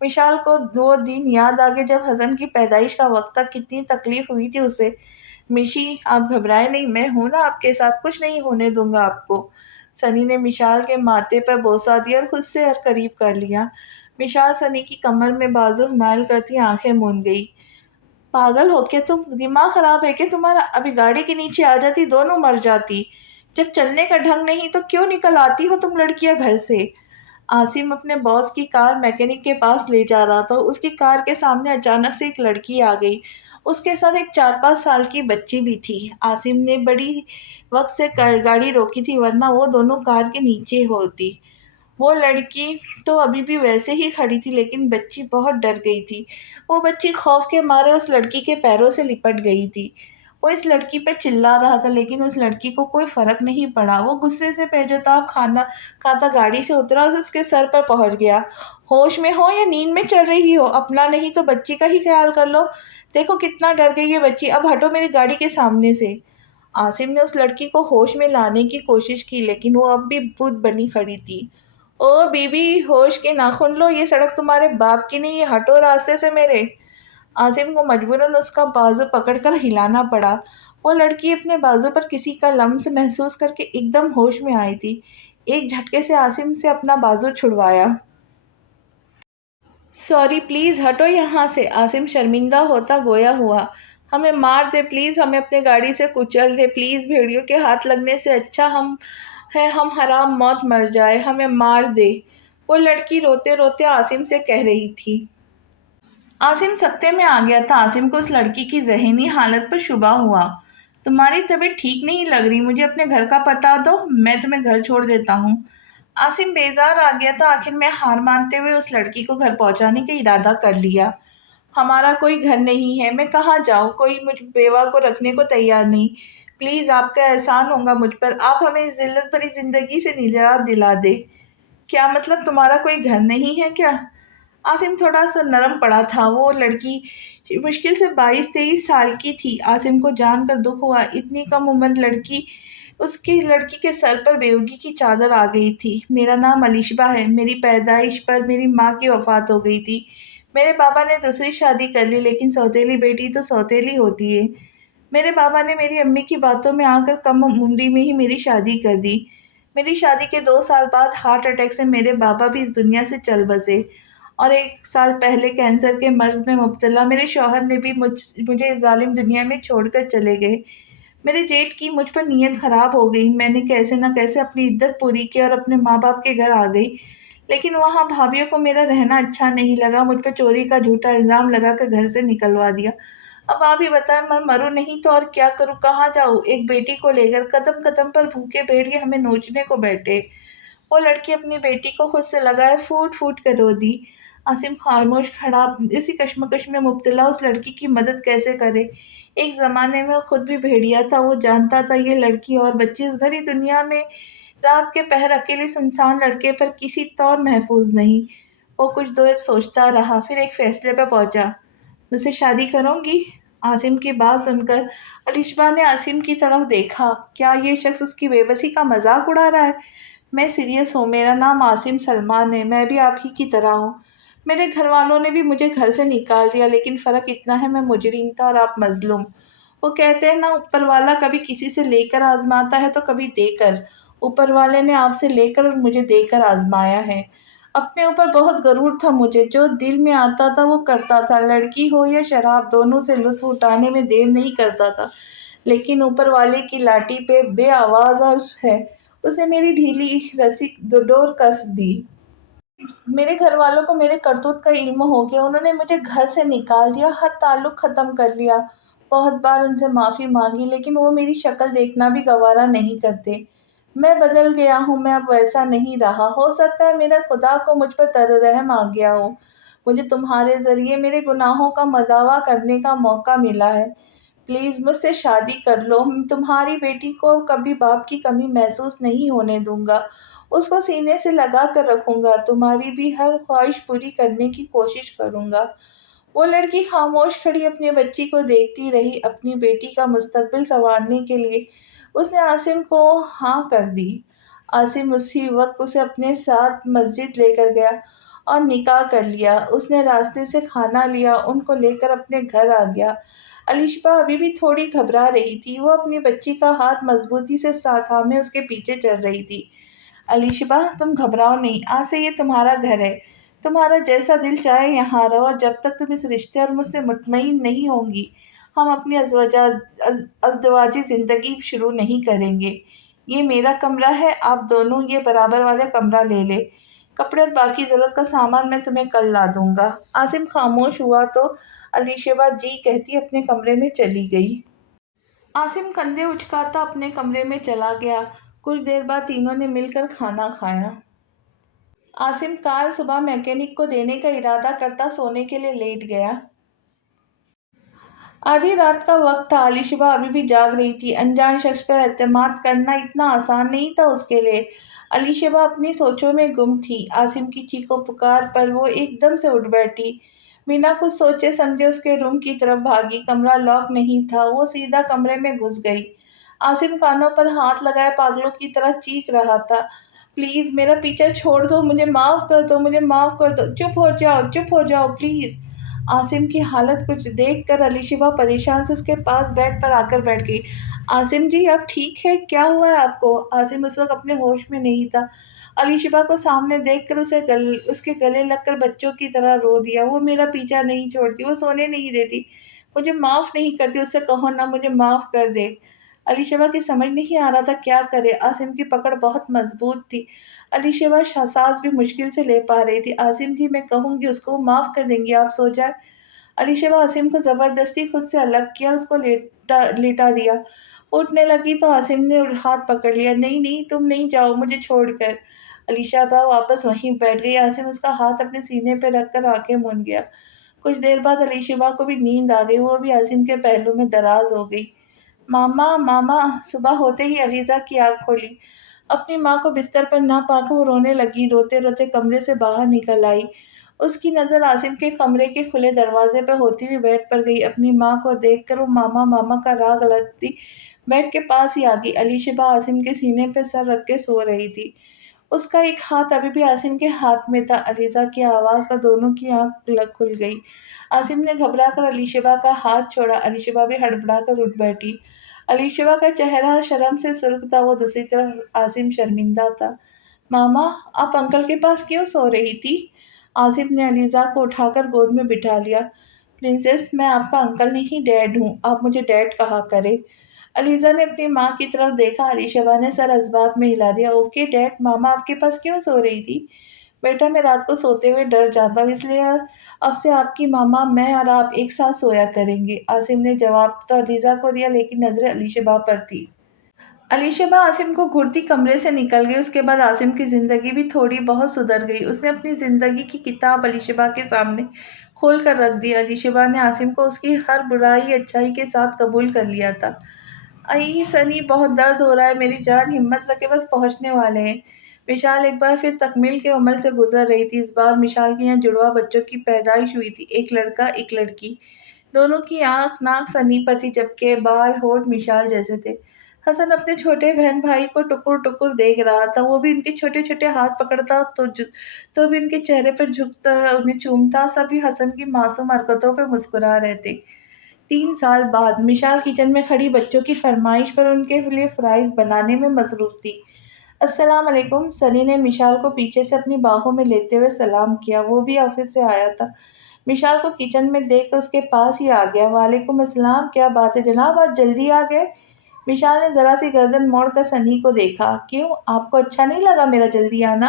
مشال کو وہ دن یاد آ گئے جب حسن کی پیدائش کا وقت تھا، کتنی تکلیف ہوئی تھی اسے۔ مشی، آپ گھبرائے نہیں، میں ہوں نا آپ کے ساتھ، کچھ نہیں ہونے دوں گا آپ کو۔ سنی نے مشال کے ماتھے پر بوسہ دیا اور خود سے قریب کر لیا۔ مشال سنی کی کمر میں بازو حمائل کرتی آنکھیں موند گئی۔ پاگل ہو کیا تم؟ دماغ خراب ہے کہ تمہارا؟ ابھی گاڑی کے نیچے آ جاتی، دونوں مر جاتی۔ جب چلنے کا ڈھنگ نہیں تو کیوں نکل آتی ہو تم لڑکیاں گھر سے؟ عاصم اپنے باس کی کار میکینک کے پاس لے جا رہا تھا، اس کی کار کے سامنے اچانک سے ایک لڑکی آ گئی، اس کے ساتھ ایک 4-5 سال کی بچی بھی تھی۔ عاصم نے بڑی وقت سے گاڑی روکی تھی، ورنہ وہ دونوں کار کے نیچے ہوتی۔ وہ لڑکی تو ابھی بھی ویسے ہی کھڑی تھی، لیکن بچی بہت ڈر گئی تھی۔ وہ بچی خوف کے مارے اس لڑکی کے پیروں سے لپٹ گئی تھی۔ وہ اس لڑکی پہ چلا رہا تھا، لیکن اس لڑکی کو کوئی فرق نہیں پڑا۔ وہ غصے سے پیچتاب کھانا کھاتا گاڑی سے اترا اور اس کے سر پر پہنچ گیا۔ ہوش میں ہو یا نیند میں چل رہی ہو؟ اپنا نہیں تو بچی کا ہی خیال کر لو۔ دیکھو کتنا ڈر گئی ہے بچی، اب ہٹو میری گاڑی کے سامنے سے۔ عاصم نے اس لڑکی کو ہوش میں لانے کی کوشش کی، لیکن وہ اب بھی بت بنی کھڑی تھی۔ او بی بی، ہوش کے ناخن لو، یہ سڑک تمہارے باپ کی نہیں، یہ ہٹو راستے سے میرے۔ عاصم کو مجبوراً اس کا بازو پکڑ کر ہلانا پڑا۔ وہ لڑکی اپنے بازو پر کسی کا لمس محسوس کر کے ایک دم ہوش میں آئی تھی۔ ایک جھٹکے سے عاصم سے اپنا بازو چھڑوایا۔ سوری، پلیز ہٹو یہاں سے۔ عاصم شرمندہ ہوتا گویا ہوا۔ ہمیں مار دے پلیز، ہمیں اپنے گاڑی سے کچل دے پلیز، بھیڑیوں کے ہاتھ لگنے سے اچھا ہم حرام موت مر جائے، ہمیں مار دے۔ وہ لڑکی روتے روتے عاصم سے کہہ رہی تھی۔ عاصم سکتے میں آ گیا تھا۔ عاصم کو اس لڑکی کی ذہنی حالت پر شبہ ہوا۔ تمہاری طبیعت ٹھیک نہیں لگ رہی، مجھے اپنے گھر کا پتہ دو، میں تمہیں گھر چھوڑ دیتا ہوں۔ عاصم بیزار آ گیا تھا، آخر میں ہار مانتے ہوئے اس لڑکی کو گھر پہنچانے کا ارادہ کر لیا۔ ہمارا کوئی گھر نہیں ہے، میں کہاں جاؤں؟ کوئی مجھ بیوہ کو رکھنے کو تیار نہیں۔ پلیز آپ کا احسان ہوگا مجھ پر، آپ ہمیں اس ذلت بھری زندگی سے نجات دلا دے۔ کیا مطلب تمہارا کوئی گھر نہیں ہے کیا؟ عاصم تھوڑا سا نرم پڑا تھا۔ وہ لڑکی مشکل سے 22-23 سال کی تھی۔ عاصم کو جان کر دکھ ہوا، اتنی کم عمر لڑکی، اس کی لڑکی کے سر پر بیوگی کی چادر آ گئی تھی۔ میرا نام الیشبا ہے، میری پیدائش پر میری ماں کی وفات ہو گئی تھی۔ میرے بابا نے دوسری شادی کر لی، لیکن سوتیلی بیٹی تو سوتیلی ہوتی ہے۔ میرے بابا نے میری امی کی باتوں میں آ کر کم عمری میں ہی میری شادی کر دی۔ میری شادی کے 2 سال بعد ہارٹ اٹیک سے میرے بابا بھی اس دنیا سے چل بسے، اور 1 سال پہلے کینسر کے مرض میں مبتلا میرے شوہر نے بھی مجھے اس ظالم دنیا میں چھوڑ کر چلے گئے۔ میرے جیٹ کی مجھ پر نیت خراب ہو گئی، میں نے کیسے نہ کیسے اپنی عدت پوری کی اور اپنے ماں باپ کے گھر آ گئی، لیکن وہاں بھابھیوں کو میرا رہنا اچھا نہیں لگا، مجھ پر چوری کا جھوٹا الزام لگا کر گھر سے نکلوا دیا۔ اب آپ ہی بتائیں، میں مروں نہیں تو اور کیا کروں، کہاں جاؤں؟ ایک بیٹی کو لے کر قدم قدم پر بھوکے بھیڑیے ہمیں نوچنے کو بیٹھے۔ وہ لڑکی اپنی بیٹی کو خود سے لگائے پھوٹ پھوٹ کر رو دی۔ عاصم خاموش کھڑا، اسی کشمکش میں مبتلا اس لڑکی کی مدد کیسے کرے؟ ایک زمانے میں وہ خود بھی بھیڑیا تھا، وہ جانتا تھا یہ لڑکی اور بچی اس بھری دنیا میں رات کے پہر اکیلے سنسان لڑکے پر کسی طور محفوظ نہیں۔ وہ کچھ دیر سوچتا رہا، پھر ایک فیصلے پر پہنچا۔ مجھ سے شادی کروں گی؟ عاصم کی بات سن کر الیشبا نے عاصم کی طرف دیکھا۔ کیا یہ شخص اس کی بے بسی کا مذاق اڑا رہا ہے؟ میں سیریس ہوں، میرا نام عاصم سلمان ہے، میں بھی آپ ہی کی طرح ہوں۔ میرے گھر والوں نے بھی مجھے گھر سے نکال دیا، لیکن فرق اتنا ہے میں مجرم تھا اور آپ مظلوم۔ وہ کہتے ہیں نا، اوپر والا کبھی کسی سے لے کر آزماتا ہے تو کبھی دے کر۔ اوپر والے نے آپ سے لے کر اور مجھے دے کر آزمایا ہے۔ اپنے اوپر بہت غرور تھا مجھے، جو دل میں آتا تھا وہ کرتا تھا، لڑکی ہو یا شراب، دونوں سے لطف اٹھانے میں دیر نہیں کرتا تھا۔ لیکن اوپر والے کی لاٹھی پہ بے آواز اور ہے، اس نے میری ڈھیلی رسی ڈور کس دی۔ میرے گھر والوں کو میرے کرتوت کا علم ہو گیا، انہوں نے مجھے گھر سے نکال دیا، ہر تعلق ختم کر لیا۔ بہت بار ان سے معافی مانگی، لیکن وہ میری شکل دیکھنا بھی گوارا نہیں کرتے۔ میں بدل گیا ہوں، میں اب ویسا نہیں رہا۔ ہو سکتا ہے میرا خدا کو مجھ پر رحم آ گیا ہو، مجھے تمہارے ذریعے میرے گناہوں کا مداوع کرنے کا موقع ملا ہے۔ پلیز مجھ سے شادی کر لو، تمہاری بیٹی کو کبھی باپ کی کمی محسوس نہیں ہونے دوں گا، اس کو سینے سے لگا کر رکھوں گا، تمہاری بھی ہر خواہش پوری کرنے کی کوشش کروں گا۔ وہ لڑکی خاموش کھڑی اپنی بچی کو دیکھتی رہی۔ اپنی بیٹی کا مستقبل سنوارنے کے لیے اس نے عاصم کو ہاں کر دی۔ عاصم اسی وقت اسے اپنے ساتھ مسجد لے کر گیا اور نکاح کر لیا۔ اس نے راستے سے کھانا لیا، ان کو لے کر اپنے گھر آ گیا۔ علیشبہ ابھی بھی تھوڑی گھبرا رہی تھی، وہ اپنی بچی کا ہاتھ مضبوطی سے تھامے اس کے پیچھے چل رہی تھی۔ علیشبہ تم گھبراؤ نہیں، آج سے یہ تمہارا گھر ہے، تمہارا جیسا دل چاہے یہاں رہو، اور جب تک تم اس رشتے اور مجھ سے مطمئن نہیں ہوں گی ہم اپنی ازدواجی زندگی شروع نہیں کریں گے۔ یہ میرا کمرہ ہے، آپ دونوں یہ برابر والا کمرہ لے لے، کپڑے اور باقی ضرورت کا سامان میں تمہیں کل لا دوں گا۔ عاصم خاموش ہوا تو علیشبہ جی کہتی اپنے کمرے میں چلی گئی۔ عاصم کندھے اچکاتا اپنے کمرے میں چلا گیا۔ کچھ دیر بعد تینوں نے مل کر کھانا کھایا۔ عاصم کار صبح میکینک کو دینے کا ارادہ کرتا سونے کے لیے لیٹ گیا۔ آدھی رات کا وقت تھا، علیشبہ ابھی بھی جاگ رہی تھی۔ انجان شخص پر اعتماد کرنا اتنا آسان نہیں تھا اس کے لیے۔ علیشبہ اپنی سوچوں میں گم تھی۔ عاصم کی چیخ و پکار پر وہ ایک دم سے اٹھ بیٹھی، بنا کچھ سوچے سمجھے اس کے روم کی طرف بھاگی۔ کمرہ لاک نہیں تھا، وہ سیدھا کمرے میں گھس گئی۔ عاصم کانوں پر ہاتھ لگائے پاگلوں کی طرح چیخ رہا تھا، پلیز میرا پیچھا چھوڑ دو، مجھے معاف کر دو، مجھے معاف کر دو، چپ ہو جاؤ پلیز۔ عاصم کی حالت کچھ دیکھ کر علیشبہ پریشان سے اس کے پاس بیڈ پر آ کر بیٹھ گئی۔ عاصم جی آپ ٹھیک ہے؟ کیا ہوا ہے آپ کو؟ عاصم اس وقت اپنے ہوش میں نہیں تھا۔ علیشبہ کو سامنے دیکھ کر اس کے گلے لگ کر بچوں کی طرح رو دیا۔ وہ میرا پیچھا نہیں چھوڑتی، وہ سونے نہیں دیتی، مجھے معاف نہیں کرتی، اس سے کہو نا مجھے معاف کر دے۔ علیشبہ کی سمجھ نہیں آ رہا تھا کیا کرے۔ عاصم کی پکڑ بہت مضبوط تھی، علیشبہ سانس بھی مشکل سے لے پا رہی تھی۔ عاصم جی میں کہوں گی اس کو، معاف کر دیں گی آپ، سو جائے۔ علیشبہ عاصم کو زبردستی خود سے الگ کیا اور اس کو لیٹا دیا۔ اٹھنے لگی تو عاصم نے ہاتھ پکڑ لیا، نہیں نہیں تم نہیں جاؤ مجھے چھوڑ کر۔ علیشبہ واپس وہیں بیٹھ گئی۔ عاصم اس کا ہاتھ اپنے سینے پہ رکھ کر آنکھیں موند گیا۔ کچھ دیر بعد علیشبہ کو بھی نیند آ گئی، وہ بھی عاصم کے پہلو میں دراز ہو گئی۔ ماما ماما۔ صبح ہوتے ہی علیزہ کی آنکھ کھولی۔ اپنی ماں کو بستر پر نہ پا کر وہ رونے لگی، روتے روتے کمرے سے باہر نکل آئی۔ اس کی نظر عاصم کے کمرے کے کھلے دروازے پہ ہوتی ہوئی بیڈ پر گئی۔ اپنی ماں کو دیکھ کر وہ ماما ماما کا راگ اڑاتی بیڈ کے پاس ہی آ گئی۔ علیشبہ عاصم کے سینے پہ سر رکھ کے سو رہی تھی، اس کا ایک ہاتھ ابھی بھی عاصم کے ہاتھ میں تھا۔ علیزہ کی آواز پر دونوں کی آنکھ کھل گئی۔ عاصم نے گھبرا کر علیشبہ کا ہاتھ چھوڑا، علیشبہ بھی ہڑبڑا کر اٹھ بیٹھی۔ علیشبہ کا چہرہ شرم سے سرخ تھا، وہ دوسری طرف عاصم شرمندہ تھا۔ ماما آپ انکل کے پاس کیوں سو رہی تھی؟ عاصم نے علیزہ کو اٹھا کر گود میں بٹھا لیا۔ پرنسس میں آپ کا انکل نہیں ڈیڈ ہوں، آپ مجھے ڈیڈ کہا کرے۔ علیزہ نے اپنی ماں کی طرف دیکھا، علیشبہ نے سر اس بات میں ہلا دیا، اوکے ڈیڈ۔ ماما آپ کے پاس کیوں سو رہی تھی؟ بیٹا میں رات کو سوتے ہوئے ڈر جاتا ہوں، اس لیے اب سے آپ کی ماما میں اور آپ ایک ساتھ سویا کریں گے۔ عاصم نے جواب تو علیزہ کو دیا، لیکن نظریں علیشبہ پر تھی۔ علیشبہ عاصم کو گھورتی کمرے سے نکل گئی۔ اس کے بعد عاصم کی زندگی بھی تھوڑی بہت سدھر گئی۔ اس نے اپنی زندگی کی کتاب علیشبہ کے سامنے کھول کر رکھ دی۔ علیشبہ نے عاصم کو اس کی ہر برائی اچھائی کے ساتھ قبول کر لیا تھا۔ ائی سنی بہت درد ہو رہا ہے میری جان، ہمت رکھے بس پہنچنے والے ہیں۔ مشال ایک بار پھر تکمیل کے عمل سے گزر رہی تھی۔ اس بار مشال کے یہاں جڑواں بچوں کی پیدائش ہوئی تھی، ایک لڑکا ایک لڑکی۔ دونوں کی آنکھ ناک سنی پر تھی، جبکہ بال ہونٹ مشال جیسے تھے۔ حسن اپنے چھوٹے بہن بھائی کو ٹکر ٹکر دیکھ رہا تھا، وہ بھی ان کے چھوٹے چھوٹے ہاتھ پکڑتا تو بھی ان کے چہرے پر جھکتا انہیں چومتا، سبھی حسن کی معصوم حرکتوں پہ مسکرا رہے تھے۔ 3 سال بعد مشال کچن میں کھڑی بچوں کی فرمائش پر ان کے لیے فرائض بنانے میں مصروف تھی۔ السلام علیکم، سنی نے مشال کو پیچھے سے اپنی باہوں میں لیتے ہوئے سلام کیا، وہ بھی آفس سے آیا تھا۔ مشال کو کچن میں دیکھ کر اس کے پاس ہی آ گیا، وعلیکم السلام، کیا بات ہے جناب آج جلدی آ گئے؟ مشال نے ذرا سی گردن موڑ کر سنی کو دیکھا، کیوں آپ کو اچھا نہیں لگا میرا جلدی آنا؟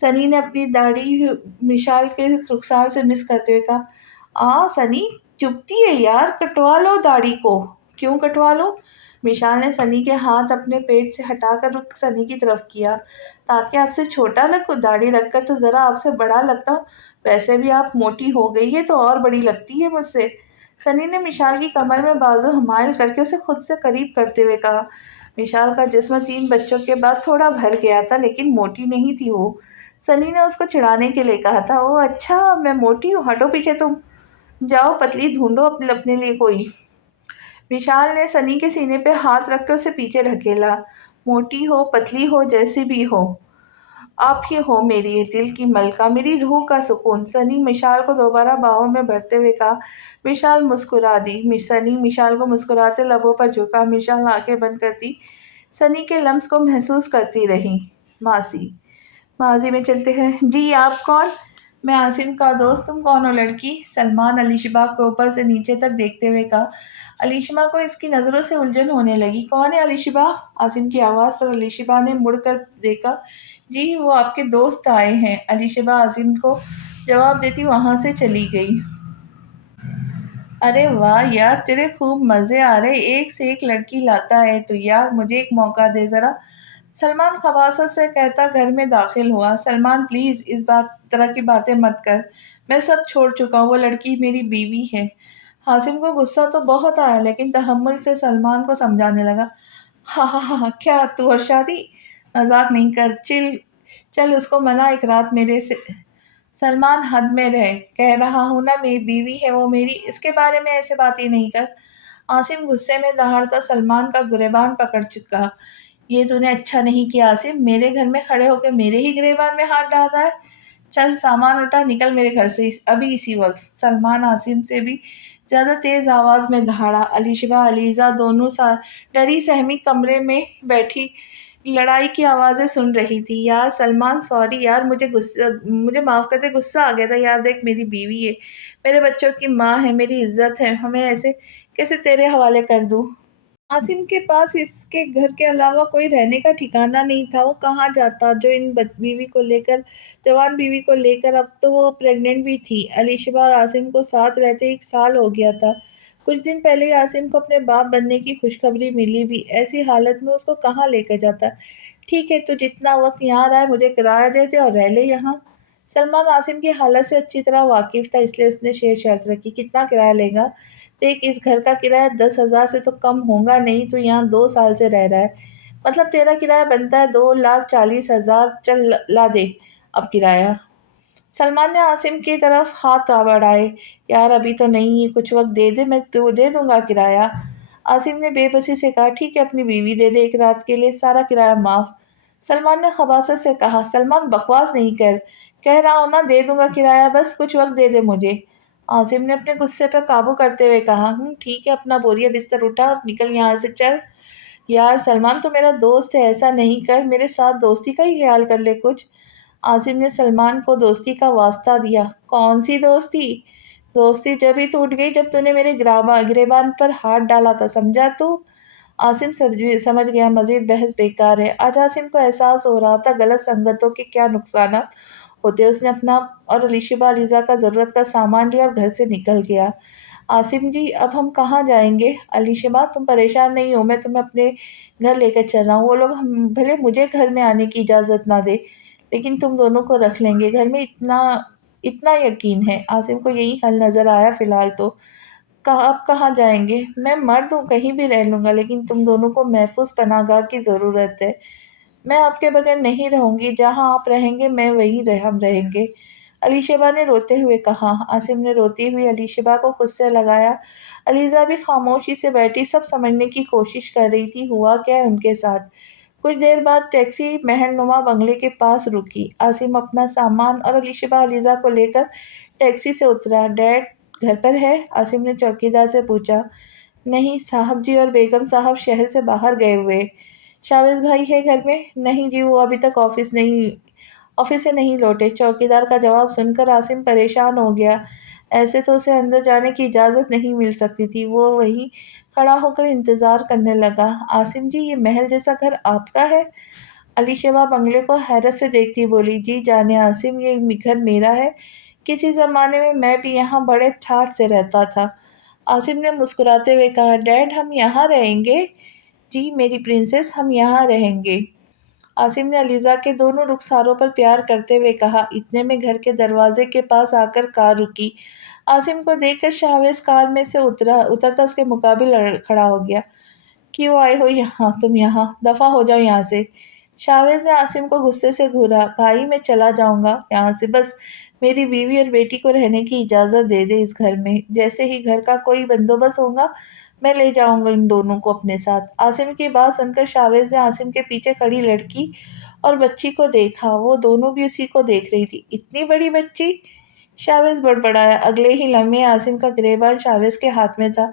سنی نے اپنی داڑھی مشال کے رخسار سے مس کرتے ہوئے کہا، سنی چبھتی ہے یار، کٹوا لو داڑھی کو۔ کیوں کٹوا لوں؟ مشال نے سنی کے ہاتھ اپنے پیٹ سے ہٹا کر رخ سنی کی طرف کیا، تاکہ آپ سے چھوٹا لگوں، داڑھی رکھ کر تو ذرا آپ سے بڑا لگتا ہوں، ویسے بھی آپ موٹی ہو گئی ہے تو اور بڑی لگتی ہے مجھ سے۔ سنی نے مشال کی کمر میں بازو حمائل کر کے اسے خود سے قریب کرتے ہوئے کہا۔ مشال کا جسم 3 بچوں کے بعد تھوڑا بھر گیا تھا، لیکن موٹی نہیں تھی وہ۔ سنی نے اس کو چڑھانے کے لیے کہا تھا، اوہ اچھا میں موٹی ہوں، ہٹو پیچھے تم، جاؤ پتلی ڈھونڈو اپنے لیے کوئی۔ مشال نے سنی کے سینے پہ ہاتھ رکھ کے اسے پیچھے ڈھکیلا، موٹی ہو پتلی ہو جیسی بھی ہو، آپ ہی ہو میری دل کی ملکہ، میری روح کا سکون۔ سنی مشال کو دوبارہ باہوں میں بھرتے ہوئے کہا۔ مشال مسکرا دی۔ سنی مشال کو مسکراتے لبوں پر جھکا۔ مشال آنکھیں بند کرتی سنی کے لمس کو محسوس کرتی رہی۔ ماضی میں چلتے ہیں۔ جی آپ کون؟ میں عاصم کا دوست۔ تم کون ہو لڑکی؟ سلمان علی شبا کو اوپر سے نیچے تک دیکھتے ہوئے کہا۔ علی شبا کو اس کی نظروں سے الجھن ہونے لگی۔ کون ہے علی شبا؟ عاصم کی آواز پر علی شبا نے مڑ کر دیکھا۔ جی وہ آپ کے دوست آئے ہیں۔ علی شبا عاصم کو جواب دیتی وہاں سے چلی گئی۔ ارے واہ یار، تیرے خوب مزے آ رہے، ایک سے ایک لڑکی لاتا ہے تو یار مجھے ایک موقع دے ذرا، سلمان خباثت سے کہتا گھر میں داخل ہوا۔ سلمان پلیز اس طرح کی باتیں مت کر، میں سب چھوڑ چکا ہوں، وہ لڑکی میری بیوی ہے۔ عاصم کو غصہ تو بہت آیا لیکن تحمل سے سلمان کو سمجھانے لگا۔ ہاں ہاں ہاں کیا تو اور شادی؟ مذاق نہیں کر، چل اس کو منا ایک رات میرے سے۔ سلمان حد میں رہے، کہہ رہا ہوں نا میری بیوی ہے وہ، میری، اس کے بارے میں ایسے بات ہی نہیں کر۔ عاصم غصے میں دہاڑتا سلمان کا گریبان پکڑ چکا۔ یہ تو نے اچھا نہیں کیا عاصم، میرے گھر میں کھڑے ہو کے میرے ہی گریبان میں ہاتھ ڈال رہا ہے۔ چل سامان اٹھا، نکل میرے گھر سے ابھی اسی وقت۔ سلمان عاصم سے بھی زیادہ تیز آواز میں دہاڑا۔ علی شبا علیزہ دونوں ڈری سہمی کمرے میں بیٹھی لڑائی کی آوازیں سن رہی تھی۔ یار سلمان سوری یار، مجھے معاف کر دے، غصہ آ گیا تھا یار، دیکھ میری بیوی ہے، میرے بچوں کی ماں ہے، میری عزت ہے، ہمیں ایسے کیسے تیرے حوالے کر دوں؟ عاصم کے پاس اس کے گھر کے علاوہ کوئی رہنے کا ٹھکانہ نہیں تھا، وہ کہاں جاتا جو ان بیوی کو لے کر، جوان بیوی کو لے کر، اب تو وہ پریگننٹ بھی تھی۔ علی شبا اور عاصم کو ساتھ رہتے 1 سال ہو گیا تھا۔ کچھ دن پہلے ہی عاصم کو اپنے باپ بننے کی خوشخبری ملی بھی، ایسی حالت میں اس کو کہاں لے کر جاتا؟ ٹھیک ہے تو جتنا وقت یہاں رہا ہے مجھے کرایہ دے دے اور رہ لے یہاں۔ سلمان عاصم کی حالت سے اچھی طرح واقف تھا، اس لیے اس نے شرط رکھی۔ کتنا کرایہ لے گا؟ دیکھ اس گھر کا کرایہ 10,000 سے تو کم ہوگا نہیں، تو یہاں 2 سال سے رہ رہا ہے، مطلب تیرا کرایہ بنتا ہے 2,40,000، چل لا دے اب کرایہ۔ سلمان نے عاصم کی طرف ہاتھ بڑھائے۔ یار ابھی تو نہیں ہے، کچھ وقت دے دے، میں تو دے دوں گا کرایہ۔ عاصم نے بے بسی سے کہا ٹھیک ہے اپنی بیوی دے دے 1 رات کے لیے، سارا کرایہ معاف۔ سلمان نے خباثت سے کہا۔ سلمان بکواس نہیں کر، کہہ رہا ہوں نا دے دوں گا کرایہ، بس کچھ وقت دے دے مجھے۔ عاصم نے اپنے غصے پر قابو کرتے ہوئے کہا ٹھیک ہے، اپنا بوریا بستر اٹھا اور نکل یہاں سے، چل۔ یار سلمان تو میرا دوست ہے، ایسا نہیں کر، میرے ساتھ دوستی کا ہی خیال کر لے کچھ۔ عاصم نے سلمان کو دوستی کا واسطہ دیا۔ کون سی دوستی؟ دوستی جب ہی ٹوٹ گئی جب تو نے میرے گریبان پر ہاتھ ڈالا تھا، سمجھا تو؟ عاصم سمجھ گیا مزید بحث بیکار ہے۔ آج عاصم کو احساس ہو رہا تھا غلط سنگتوں کے کیا نقصانات ہوتے۔ اس نے اپنا اور علی شبا علیزہ کا ضرورت کا سامان لیا اور گھر سے نکل گیا۔ عاصم جی اب ہم کہاں جائیں گے؟ علی شبا تم پریشان نہیں ہو، میں تمہیں اپنے گھر لے کر چل رہا ہوں، وہ لوگ بھلے مجھے گھر میں آنے کی اجازت نہ دے لیکن تم دونوں کو رکھ لیں گے گھر میں، اتنا یقین ہے۔ عاصم کو یہی حل نظر آیا فی الحال تو۔ اب کہاں جائیں گے؟ میں مرد ہوں، کہیں بھی رہ لوں گا لیکن تم دونوں کو محفوظ پناہ گاہ کی ضرورت ہے، میں آپ کے بغیر نہیں رہوں گی، جہاں آپ رہیں گے میں وہیں ہم رہیں گے، علی شبا نے روتے ہوئے کہا۔ عاصم نے روتی ہوئی علی شبا کو خود سے لگایا۔ علیزہ بھی خاموشی سے بیٹھی سب سمجھنے کی کوشش کر رہی تھی ہوا کیا ہے ان کے ساتھ۔ کچھ دیر بعد ٹیکسی محل نما بنگلے کے پاس رکی۔ عاصم اپنا سامان اور علی شبا علیزہ کو لے کر ٹیکسی سے اترا۔ ڈیڈ گھر پر ہے؟ عاصم نے چوکیدار سے پوچھا۔ نہیں صاحب جی، اور بیگم صاحب شہر سے باہر گئے ہوئے۔ شاویز بھائی ہے گھر میں؟ نہیں جی، وہ ابھی تک آفس سے نہیں لوٹے۔ چوکیدار کا جواب سن کر عاصم پریشان ہو گیا، ایسے تو اسے اندر جانے کی اجازت نہیں مل سکتی تھی۔ وہ وہیں کھڑا ہو کر انتظار کرنے لگا۔ عاصم جی یہ محل جیسا گھر آپ کا ہے؟ علی شبا بنگلے کو حیرت سے دیکھتی بولی۔ جی جانے عاصم، یہ گھر میرا ہے، کسی زمانے میں میں بھی یہاں بڑے ٹھاٹھ سے رہتا تھا۔ عاصم نے مسکراتے ہوئے کہا۔ ڈیڈ ہم یہاں رہیں گے؟ جی میری پرنسس، ہم یہاں رہیں گے۔ عاصم نے علیزہ کے دونوں رخساروں پر پیار کرتے ہوئے کہا۔ اتنے میں گھر کے دروازے کے پاس آ کر کار رکی۔ عاصم کو دیکھ کر شاویز کار میں سے اترتا اس کے مقابل کھڑا ہو گیا۔ کیوں آئے ہو یہاں تم؟ یہاں دفع ہو جاؤ یہاں سے۔ شاویز نے عاصم کو غصے سے گھورا۔ بھائی میں چلا جاؤں گا یہاں سے، بس میری بیوی اور بیٹی کو رہنے کی اجازت دے دے اس گھر میں، جیسے ہی گھر کا کوئی بندوبست ہوگا میں لے جاؤں گا ان دونوں کو اپنے ساتھ۔ عاصم کی بات سن کر شاویز نے عاصم کے پیچھے کھڑی لڑکی اور بچی کو دیکھا، وہ دونوں بھی اسی کو دیکھ رہی تھی۔ اتنی بڑی بچی؟ شاوز بڑبڑایا۔ اگلے ہی لمحے عاصم کا گریبان شاوز کے ہاتھ میں تھا۔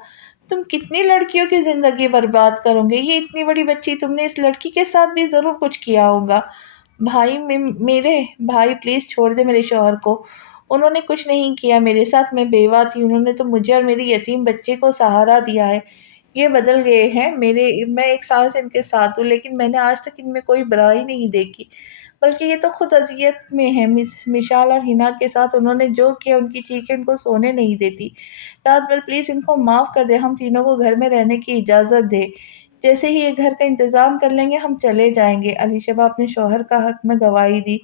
تم کتنی لڑکیوں کی زندگی برباد کرو گے؟ یہ اتنی بڑی بچی، تم نے اس لڑکی کے ساتھ بھی ضرور کچھ کیا ہوگا۔ بھائی میرے بھائی پلیز چھوڑ دے میرے شوہر کو، انہوں نے کچھ نہیں کیا میرے ساتھ، میں بیوہ تھی، انہوں نے تو مجھے اور میری یتیم بچے کو سہارا دیا ہے۔ یہ بدل گئے ہیں، میں 1 سال سے ان کے ساتھ ہوں، لیکن میں نے آج تک ان میں کوئی برائی نہیں دیکھی، بلکہ یہ تو خود اذیت میں ہے۔ مشال اور ہنا کے ساتھ انہوں نے جو کیا، ان کی چیخیں ان کو سونے نہیں دیتی۔ رات بھر پلیز ان کو معاف کر دے، ہم تینوں کو گھر میں رہنے کی اجازت دے، جیسے ہی یہ گھر کا انتظام کر لیں گے ہم چلے جائیں گے۔ علی شبہ اپنے شوہر کا حق میں گواہی دی۔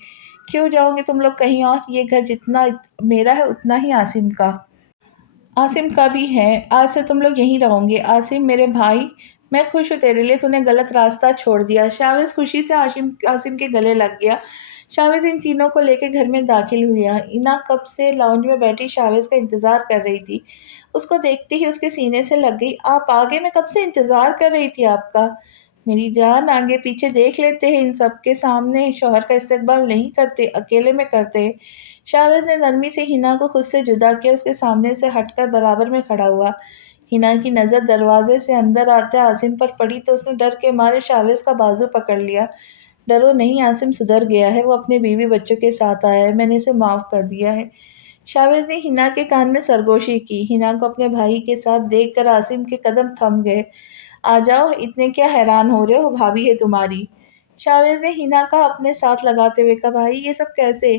کیوں جاؤ گے تم لوگ کہیں اور؟ یہ گھر جتنا میرا ہے اتنا ہی عاصم کا۔ عاصم کا بھی ہے، آج سے تم لوگ یہیں رہو گے۔ عاصم میرے بھائی، میں خوش ہوں تیرے لیے، تو نے غلط راستہ چھوڑ دیا۔ شاوز خوشی سے عاصم کے گلے لگ گیا۔ شاوز ان تینوں کو لے کے گھر میں داخل ہوا۔ اینا کب سے لاؤنج میں بیٹھی شاوز کا انتظار کر رہی تھی۔ اس کو دیکھتے ہی اس کے سینے سے لگ گئی۔ آپ آگے، میں کب سے انتظار کر رہی تھی آپ کا۔ میری جان، آگے پیچھے دیکھ لیتے ہیں، ان سب کے سامنے شوہر کا استقبال نہیں کرتے، اکیلے میں کرتے ہیں۔ شاوز نے نرمی سے ہنا کو خود سے جدا کیا، اس کے سامنے سے ہٹ کر برابر میں کھڑا ہوا۔ ہنا کی نظر دروازے سے اندر آتے عاصم پر پڑی تو اس نے ڈر کے مارے شاوز کا بازو پکڑ لیا۔ ڈرو نہیں، عاصم سدھر گیا ہے، وہ اپنے بیوی بچوں کے ساتھ آیا ہے، میں نے اسے معاف کر دیا ہے۔ شاوز نے ہنا کے کان میں سرگوشی کی۔ ہنا کو اپنے بھائی کے ساتھ دیکھ کر عاصم کے قدم تھم گئے۔ آ جاؤ، اتنے کیا حیران ہو رہے ہو، بھابھی ہے تمہاری۔ شاوز نے ہنا کا اپنے ساتھ لگاتے ہوئے کہا، بھائی یہ سب کیسے؟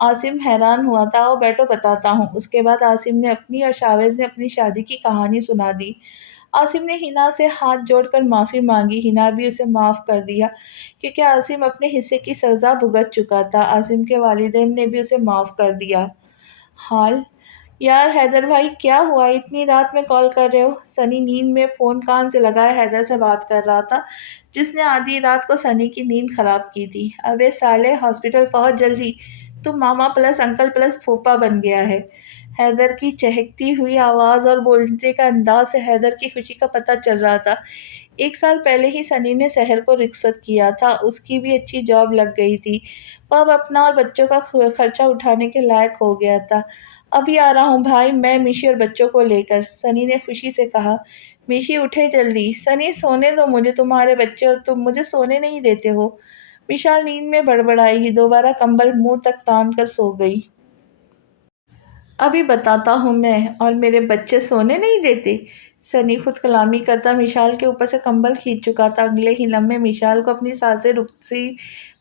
عاصم حیران ہوا تھا۔ آؤ بیٹھو بتاتا ہوں۔ اس کے بعد عاصم نے اپنی اور شاوز نے اپنی شادی کی کہانی سنا دی۔ عاصم نے ہنا سے ہاتھ جوڑ کر معافی مانگی، ہنا بھی اسے معاف کر دیا، کیونکہ عاصم اپنے حصے کی سزا بھگت چکا تھا۔ عاصم کے والدین نے بھی اسے معاف کر دیا۔ حال یار حیدر بھائی، کیا ہوا؟ اتنی رات میں کال کر رہے ہو؟ سنی نیند میں فون کان سے لگائے حیدر سے بات کر رہا تھا، جس نے آدھی رات کو سنی کی نیند خراب کی تھی۔ ابے سالے، ہاسپٹل پہنچ جلدی، تو ماما پلس انکل پلس پھوپھا بن گیا ہے۔ حیدر کی چہکتی ہوئی آواز اور بولنے کا انداز سے حیدر کی خوشی کا پتہ چل رہا تھا۔ 1 سال پہلے ہی سنی نے شہر کو رخصت کیا تھا، اس کی بھی اچھی جاب لگ گئی تھی، وہ اب اپنا اور بچوں کا خرچہ اٹھانے کے لائق ہو گیا تھا۔ ابھی آ رہا ہوں بھائی، میں میشی اور بچوں کو لے کر، سنی نے خوشی سے کہا۔ میشی اٹھے جلدی۔ سنی سونے دو مجھے، تمہارے بچے اور تم مجھے سونے نہیں دیتے ہو۔ مشال نیند میں بڑبڑائی ہی دوبارہ کمبل منہ تک تان کر سو گئی۔ ابھی بتاتا ہوں میں، اور میرے بچے سونے نہیں دیتے؟ سنی خود کلامی کرتا مشال کے اوپر سے کمبل کھینچ چکا تھا۔ اگلے ہی لمحے مشال کو اپنی سانسیں رکتی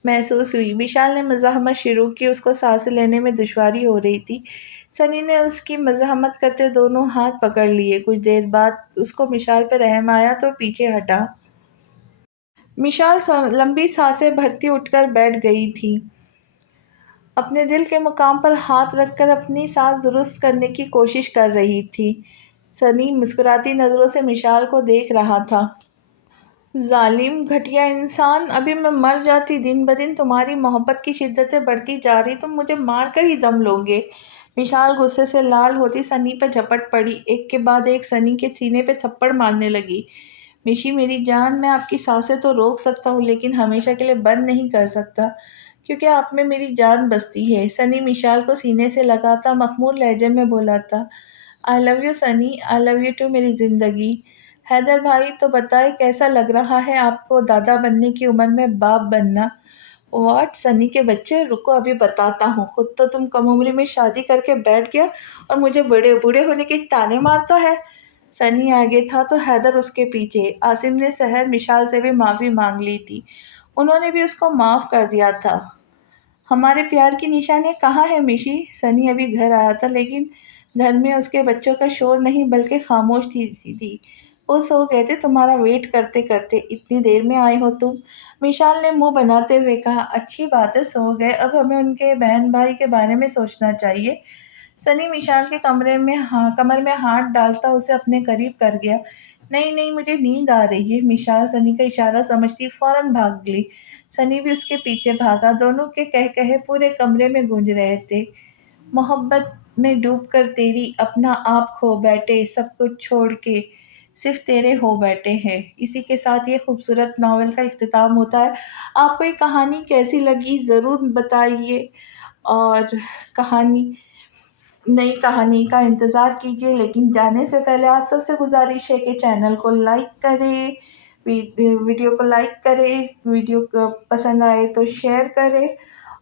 محسوس ہوئی۔ مشال نے مزاحمت شروع کی، اس کو سانسیں لینے میں دشواری ہو رہی تھی۔ سنی نے اس کی مزاحمت کرتے دونوں ہاتھ پکڑ لیے۔ کچھ دیر بعد اس کو مشال پہ رحم آیا تو پیچھے ہٹا۔ مشال لمبی سانسیں بھرتی اٹھ کر بیٹھ گئی تھی، اپنے دل کے مقام پر ہاتھ رکھ کر اپنی سانس درست کرنے کی کوشش کر رہی تھی۔ سنی مسکراتی نظروں سے مشال کو دیکھ رہا تھا۔ ظالم، گھٹیا انسان، ابھی میں مر جاتی۔ دن بدن تمہاری محبت کی شدتیں بڑھتی جا رہی، تم مجھے مار کر ہی دم لو گے۔ مشال غصے سے لال ہوتی سنی پہ جھپٹ پڑی، ایک کے بعد ایک سنی کے سینے پہ تھپڑ مارنے لگی۔ مشی میری جان، میں آپ کی سانسیں تو روک سکتا ہوں، لیکن ہمیشہ کے لیے بند نہیں کر سکتا، کیونکہ آپ میں میری جان بستی ہے۔ سنی مشال کو سینے سے لگاتا مخمور لہجے میں بولا تھا، I love you Sunny, I love you too میری زندگی۔ حیدر بھائی تو بتائے، کیسا لگ رہا ہے آپ کو دادا بننے کی عمر میں باپ بننا؟ واٹ سنی کے بچے، رکو ابھی بتاتا ہوں۔ خود تو تم کم عمری میں شادی کر کے بیٹھ گیا اور مجھے بوڑھے ہونے کے تانے مارتا ہے۔ سنی آگے تھا تو حیدر اس کے پیچھے۔ عاصم نے سحر مشال سے بھی معافی مانگ لی تھی، انہوں نے بھی اس کو معاف کر دیا تھا۔ ہمارے پیار کی نشانیاں کہاں ہیں میشی؟ سنی ابھی گھر آیا تھا، لیکن گھر میں اس کے بچوں کا شور نہیں بلکہ خاموش تھی۔ وہ سو گئے تھے تمہارا ویٹ کرتے کرتے۔ اتنی دیر میں آئے ہو تم؟ مشال نے منہ بناتے ہوئے کہا۔ اچھی بات ہے، سو گئے، اب ہمیں ان کے بہن بھائی کے بارے میں سوچنا چاہیے۔ سنی مشال کے کمر میں ہاتھ ڈالتا اسے اپنے قریب کر گیا۔ نہیں نہیں، مجھے نیند آ رہی ہے۔ مشال سنی کا اشارہ سمجھتی فوراً بھاگ لی۔ سنی بھی اس کے پیچھے بھاگا، دونوں کے کہے پورے کمرے میں گونج رہے تھے۔ محبت میں ڈوب کر تیری، اپنا آپ کھو بیٹھے، سب کچھ چھوڑ کے، صرف تیرے ہو بیٹھے ہیں۔ اسی کے ساتھ یہ خوبصورت ناول کا اختتام ہوتا ہے۔ آپ کو یہ کہانی کیسی لگی ضرور بتائیے، اور کہانی نئی کہانی کا انتظار کیجیے، لیکن جانے سے پہلے آپ سب سے گزارش ہے کہ چینل کو لائک کریں، ویڈیو کو لائک کریں، ویڈیو کو پسند آئے تو شیئر کریں،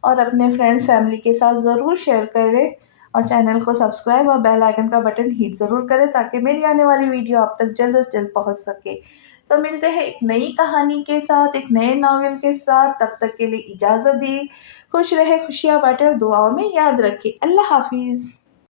اور اپنے فرینڈز فیملی کے ساتھ ضرور شیئر کریں، اور چینل کو سبسکرائب اور بیل آئیکن کا بٹن ہٹ ضرور کریں تاکہ میری آنے والی ویڈیو آپ تک جلد از جلد پہنچ سکے۔ تو ملتے ہیں ایک نئی کہانی کے ساتھ، ایک نئے ناول کے ساتھ، تب تک کے لیے اجازت دی۔ خوش رہے، خوشیاں بانٹے اور دعاؤں میں یاد رکھے۔ اللہ حافظ۔